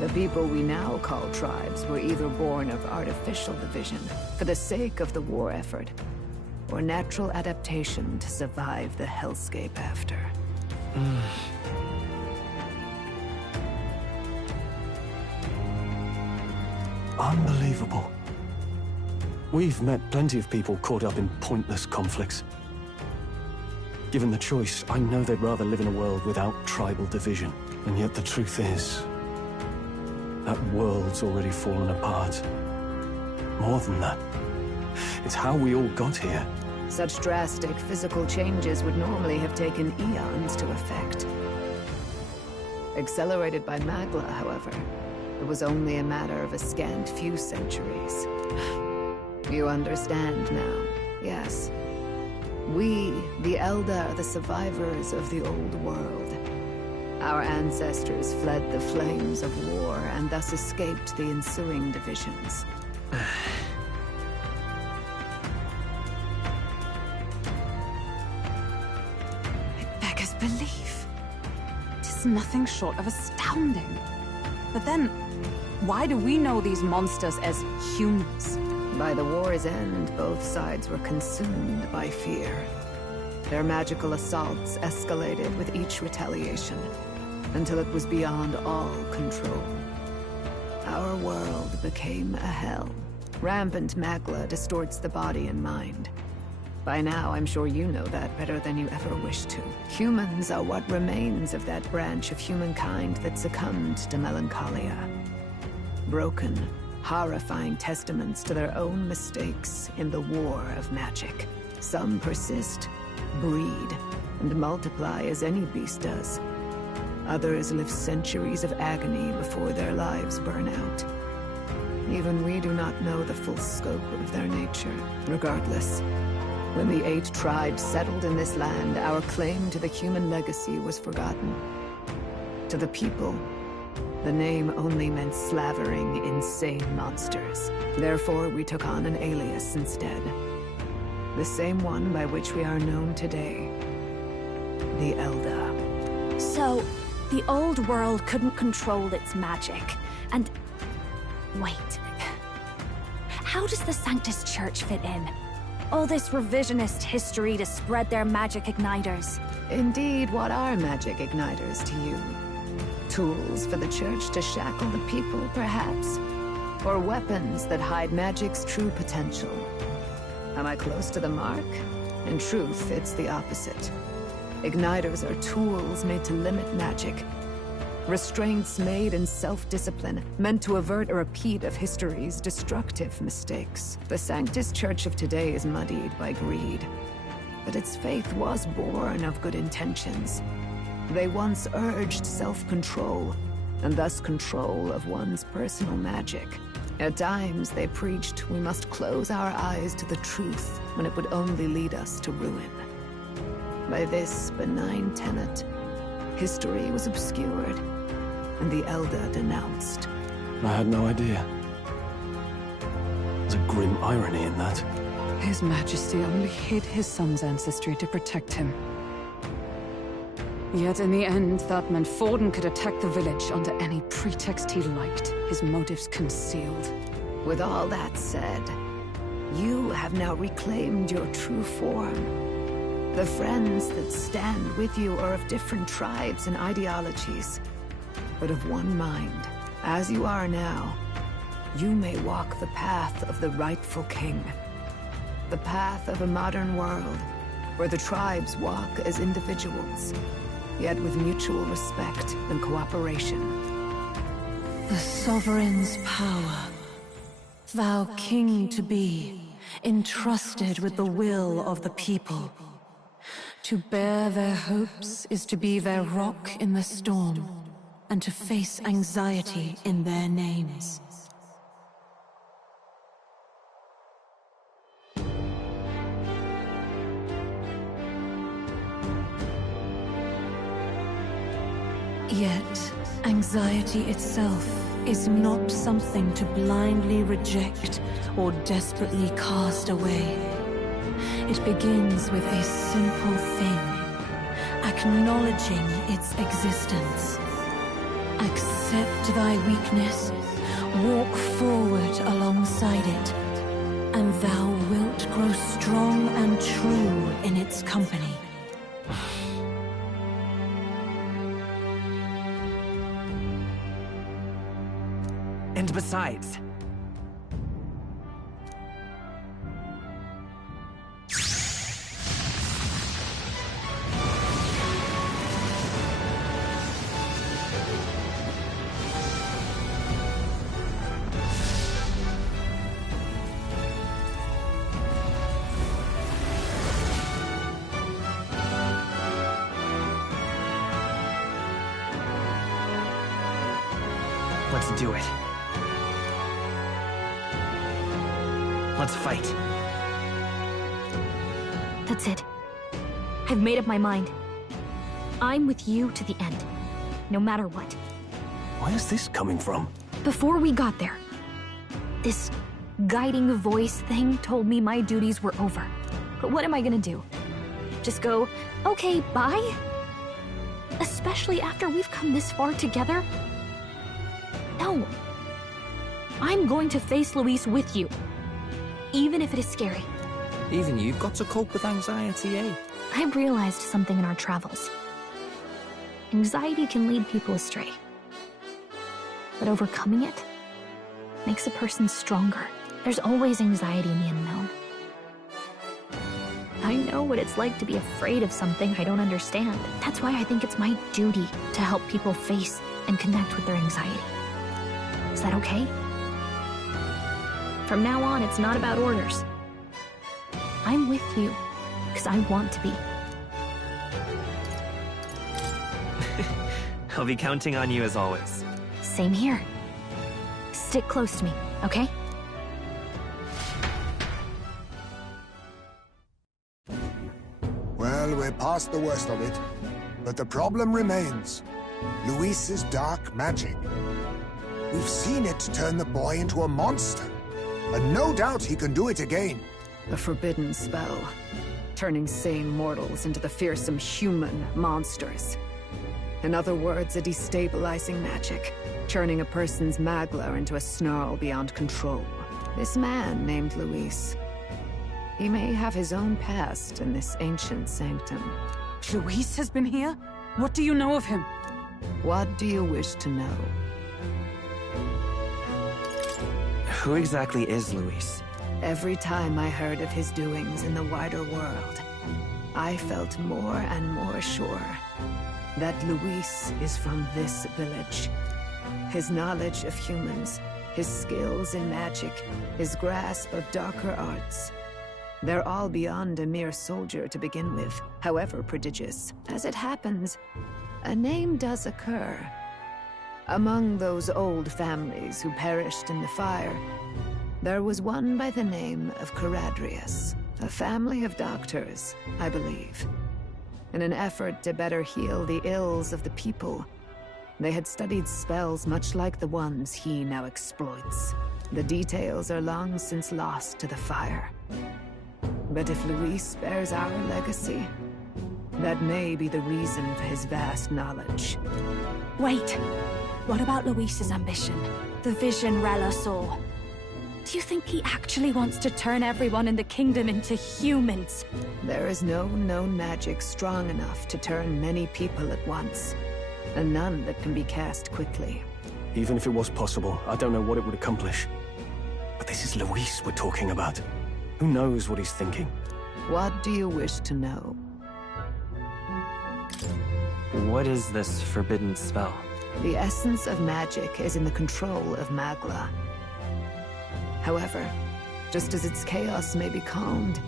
The people we now call tribes were either born of artificial division for the sake of the war effort, or natural adaptation to survive the hellscape after. Unbelievable. We've met plenty of people caught up in pointless conflicts. Given the choice, I know they'd rather live in a world without tribal division. And yet the truth is, that world's already fallen apart. More than that, it's how we all got here. Such drastic physical changes would normally have taken eons to effect. Accelerated by Magla, however, it was only a matter of a scant few centuries. You understand now, yes. We, the Elder, are the survivors of the old world. Our ancestors fled the flames of war and thus escaped the ensuing divisions. It beggars belief. It is nothing short of astounding. But then, why do we know these monsters as humans? By the war's end, both sides were consumed by fear. Their magical assaults escalated with each retaliation, until it was beyond all control. Our world became a hell. Rampant Magla distorts the body and mind. By now, I'm sure you know that better than you ever wished to. Humans are what remains of that branch of humankind that succumbed to melancholia. Broken, horrifying testaments to their own mistakes in the war of magic. Some persist, breed, and multiply as any beast does. Others live centuries of agony before their lives burn out. Even we do not know the full scope of their nature. Regardless, when the 8 tribes settled in this land, our claim to the human legacy was forgotten. To the people, the name only meant slavering, insane monsters. Therefore, we took on an alias instead. The same one by which we are known today. The Elder. So, the old world couldn't control its magic, and... Wait. How does the Sanctus Church fit in? All this revisionist history to spread their magic igniters. Indeed, what are magic igniters to you? Tools for the Church to shackle the people, perhaps? Or weapons that hide magic's true potential? Am I close to the mark? In truth, it's the opposite. Igniters are tools made to limit magic. Restraints made in self-discipline, meant to avert a repeat of history's destructive mistakes. The Sanctus Church of today is muddied by greed, but its faith was born of good intentions. They once urged self-control, and thus control of one's personal magic. At times, they preached we must close our eyes to the truth when it would only lead us to ruin. By this benign tenet, history was obscured, and the Elder denounced. I had no idea. There's a grim irony in that. His Majesty only hid his son's ancestry to protect him. Yet in the end, that meant Forden could attack the village under any pretext he liked, his motives concealed. With all that said, you have now reclaimed your true form. The friends that stand with you are of different tribes and ideologies, but of one mind. As you are now, you may walk the path of the rightful king. The path of a modern world, where the tribes walk as individuals, yet with mutual respect and cooperation. The sovereign's power, thou king to be, entrusted with the will of the people. To bear their hopes is to be their rock in the storm, and to face anxiety in their names. Yet, anxiety itself is not something to blindly reject or desperately cast away. It begins with a simple thing, acknowledging its existence. Accept thy weakness, walk forward alongside it, and thou wilt grow strong and true in its company. And besides... Let's do it. Let's fight. That's it. I've made up my mind. I'm with you to the end, no matter what. Where's this coming from? Before we got there, this guiding voice thing told me my duties were over. But what am I gonna do? Just go, okay, bye? Especially after we've come this far together? No. I'm going to face Luis with you, even if it is scary. Even you've got to cope with anxiety, eh? I've realized something in our travels. Anxiety can lead people astray. But overcoming it makes a person stronger. There's always anxiety in the unknown. I know what it's like to be afraid of something I don't understand. That's why I think it's my duty to help people face and connect with their anxiety. Is that okay? From now on, it's not about orders. I'm with you, because I want to be. I'll be counting on you as always. Same here. Stick close to me, okay? Well, we're past the worst of it. But the problem remains. Luis's dark magic. We've seen it turn the boy into a monster. And no doubt he can do it again. A forbidden spell, turning sane mortals into the fearsome human monsters. In other words, a destabilizing magic, turning a person's magla into a snarl beyond control. This man named Luis, he may have his own past in this ancient sanctum. Luis has been here? What do you know of him? What do you wish to know? Who exactly is Luis? Every time I heard of his doings in the wider world, I felt more and more sure that Luis is from this village. His knowledge of humans, his skills in magic, his grasp of darker arts, they're all beyond a mere soldier to begin with, however prodigious. As it happens, a name does occur. Among those old families who perished in the fire, there was one by the name of Caradrius, a family of doctors, I believe. In an effort to better heal the ills of the people, they had studied spells much like the ones he now exploits. The details are long since lost to the fire. But if Luis bears our legacy, that may be the reason for his vast knowledge. Wait, what about Luis's ambition? The vision Rella saw. Do you think he actually wants to turn everyone in the kingdom into humans? There is no known magic strong enough to turn many people at once, and none that can be cast quickly. Even if it was possible, I don't know what it would accomplish. But this is Luis we're talking about. Who knows what he's thinking? What do you wish to know? What is this forbidden spell? The essence of magic is in the control of Magla. However, just as its chaos may be calmed,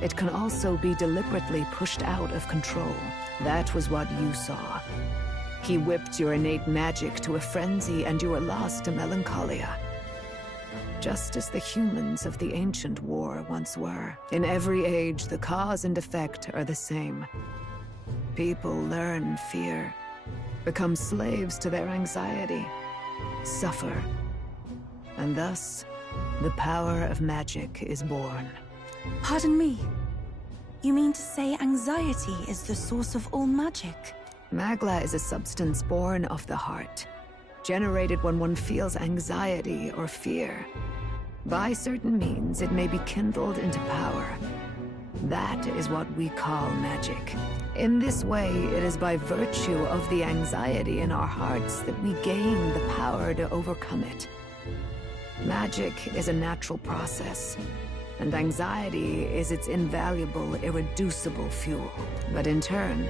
it can also be deliberately pushed out of control. That was what you saw. He whipped your innate magic to a frenzy and you were lost to melancholia. Just as the humans of the ancient war once were. In every age, the cause and effect are the same. People learn fear, become slaves to their anxiety, suffer. And thus, the power of magic is born. Pardon me. You mean to say anxiety is the source of all magic? Magla is a substance born of the heart, generated when one feels anxiety or fear. By certain means, it may be kindled into power. That is what we call magic. In this way, it is by virtue of the anxiety in our hearts that we gain the power to overcome it. Magic is a natural process, and anxiety is its invaluable, irreducible fuel. But in turn,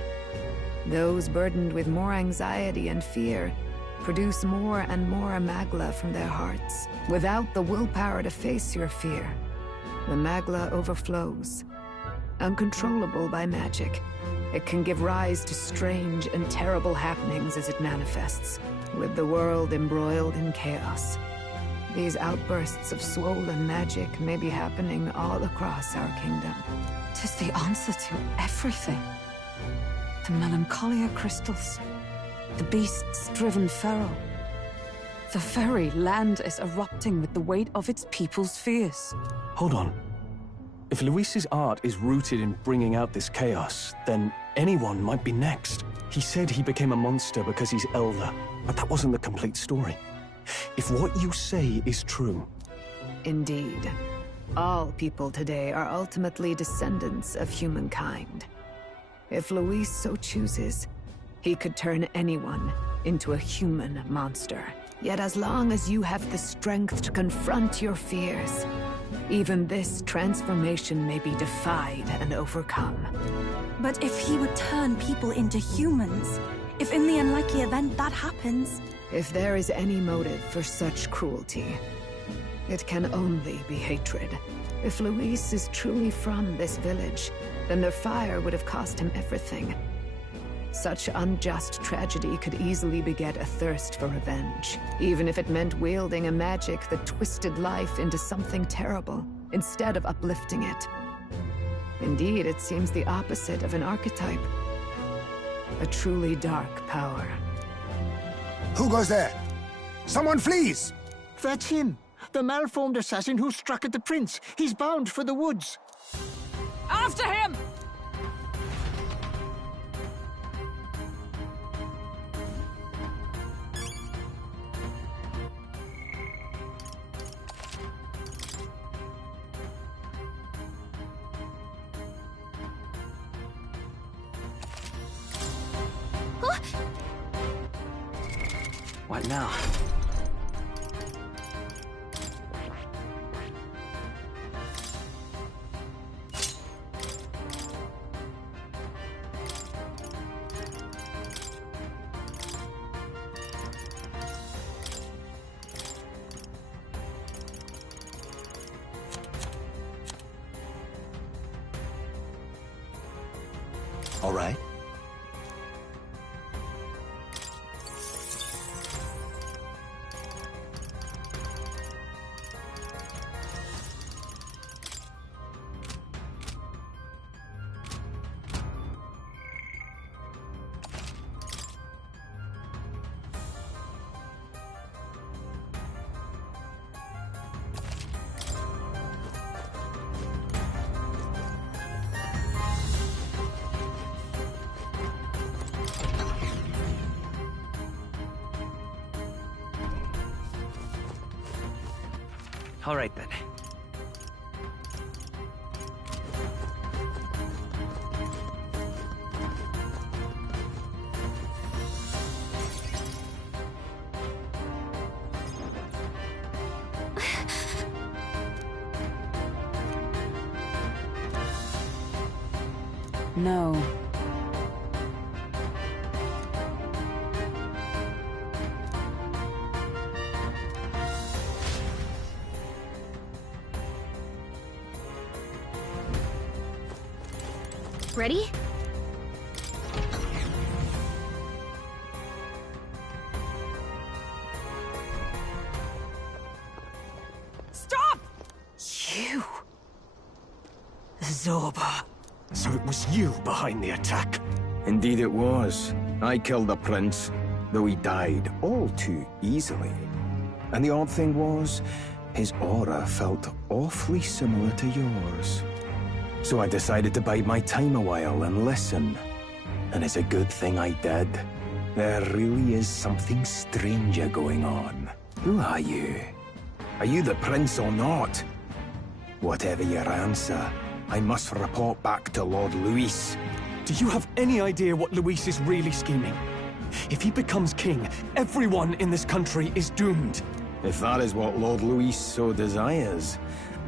those burdened with more anxiety and fear produce more and more magla from their hearts. Without the willpower to face your fear, the magla overflows. Uncontrollable by magic, it can give rise to strange and terrible happenings as it manifests, with the world embroiled in chaos. These outbursts of swollen magic may be happening all across our kingdom. 'Tis the answer to everything. The melancholia crystals, the beasts driven feral. The very land is erupting with the weight of its people's fears. Hold on. If Luis's art is rooted in bringing out this chaos, then anyone might be next. He said he became a monster because he's elder, but that wasn't the complete story. If what you say is true... Indeed. All people today are ultimately descendants of humankind. If Luis so chooses, he could turn anyone into a human monster. Yet as long as you have the strength to confront your fears, even this transformation may be defied and overcome. But if he would turn people into humans, if in the unlikely event that happens... If there is any motive for such cruelty, it can only be hatred. If Luis is truly from this village, then their fire would have cost him everything. Such unjust tragedy could easily beget a thirst for revenge, even if it meant wielding a magic that twisted life into something terrible, instead of uplifting it. Indeed, it seems the opposite of an archetype. A truly dark power. Who goes there? Someone flees! That's him! The malformed assassin who struck at the prince. He's bound for the woods. After him! What now? All right. All right, then. No. Ready? Stop! You! Zorba. So it was you behind the attack? Indeed it was. I killed the prince. though he died all too easily. And the odd thing was, his aura felt awfully similar to yours. So I decided to bide my time a while and listen. And it's a good thing I did. There really is something stranger going on. Who are you? Are you the prince or not? Whatever your answer, I must report back to Lord Luis. Do you have any idea what Luis is really scheming? If he becomes king, everyone in this country is doomed. If that is what Lord Luis so desires,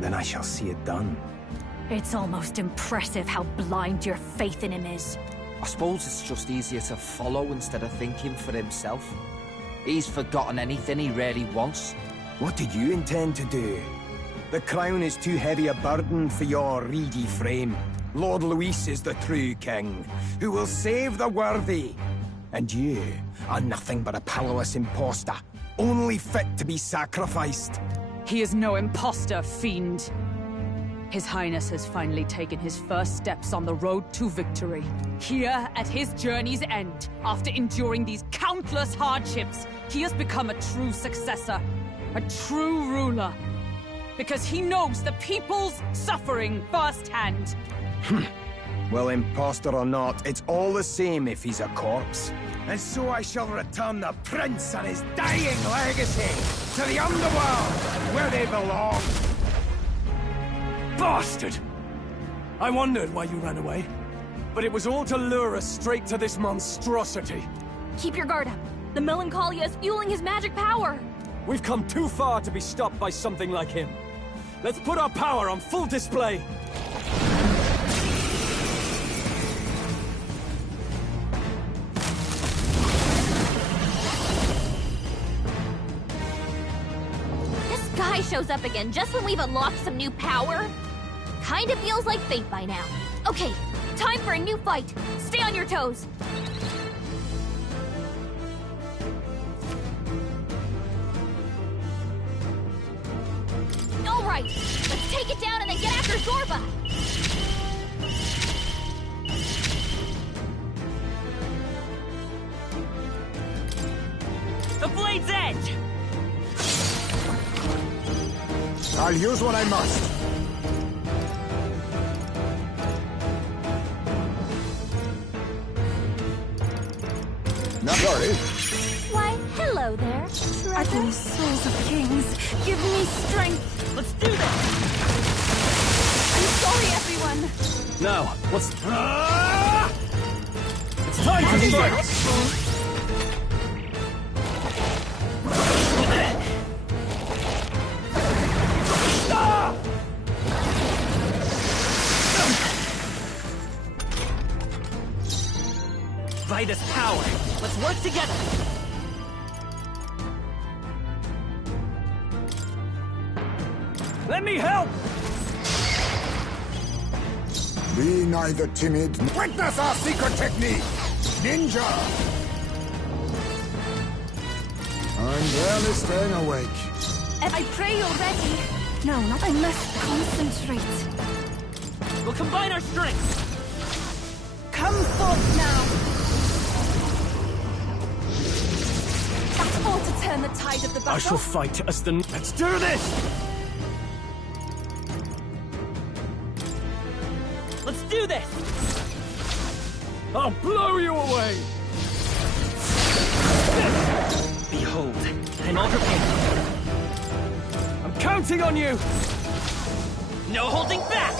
then I shall see it done. It's almost impressive how blind your faith in him is. I suppose it's just easier to follow instead of thinking for himself. He's forgotten anything he really wants. What did you intend to do? The crown is too heavy a burden for your reedy frame. Lord Luis is the true king, who will save the worthy. And you are nothing but a powerless imposter, only fit to be sacrificed. He is no imposter, fiend. His Highness has finally taken his first steps on the road to victory. Here, at his journey's end, after enduring these countless hardships, he has become a true successor, a true ruler. Because he knows the people's suffering firsthand. Well, imposter or not, it's all the same if he's a corpse. And so I shall return the prince and his dying legacy to the underworld, where they belong. Bastard! I wondered why you ran away, but it was all to lure us straight to this monstrosity. Keep your guard up. The Melancholia is fueling his magic power. We've come too far to be stopped by something like him. Let's put our power on full display. This guy shows up again just when we've unlocked some new power. Kinda feels like fate by now. Okay, time for a new fight. Stay on your toes. All right, let's take it down and then get after Zorba. The blade's edge! I'll use what I must. Not sorry. Why, hello there, Agony, souls of kings, give me strength. Let's do this! I'm sorry, everyone. Now, what's... It's time to fight! Vitus power. Let's work together. Let me help! Be neither timid. Witness our secret technique! Ninja! I'm barely staying awake. I pray you're ready. No, not I must concentrate. We'll combine our strengths. Come forth now. That's all to turn the tide of the battle. I shall fight as the... Let's do this! Let's do this! I'll blow you away! Behold, I'm all prepared. I'm counting on you! No holding back!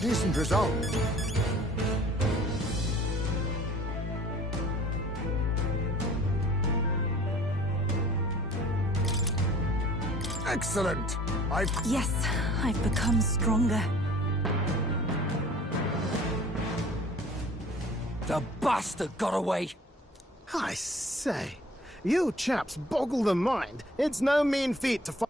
Decent result. Excellent. Yes, I've become stronger. The bastard got away. I say, you chaps boggle the mind. It's no mean feat to fight.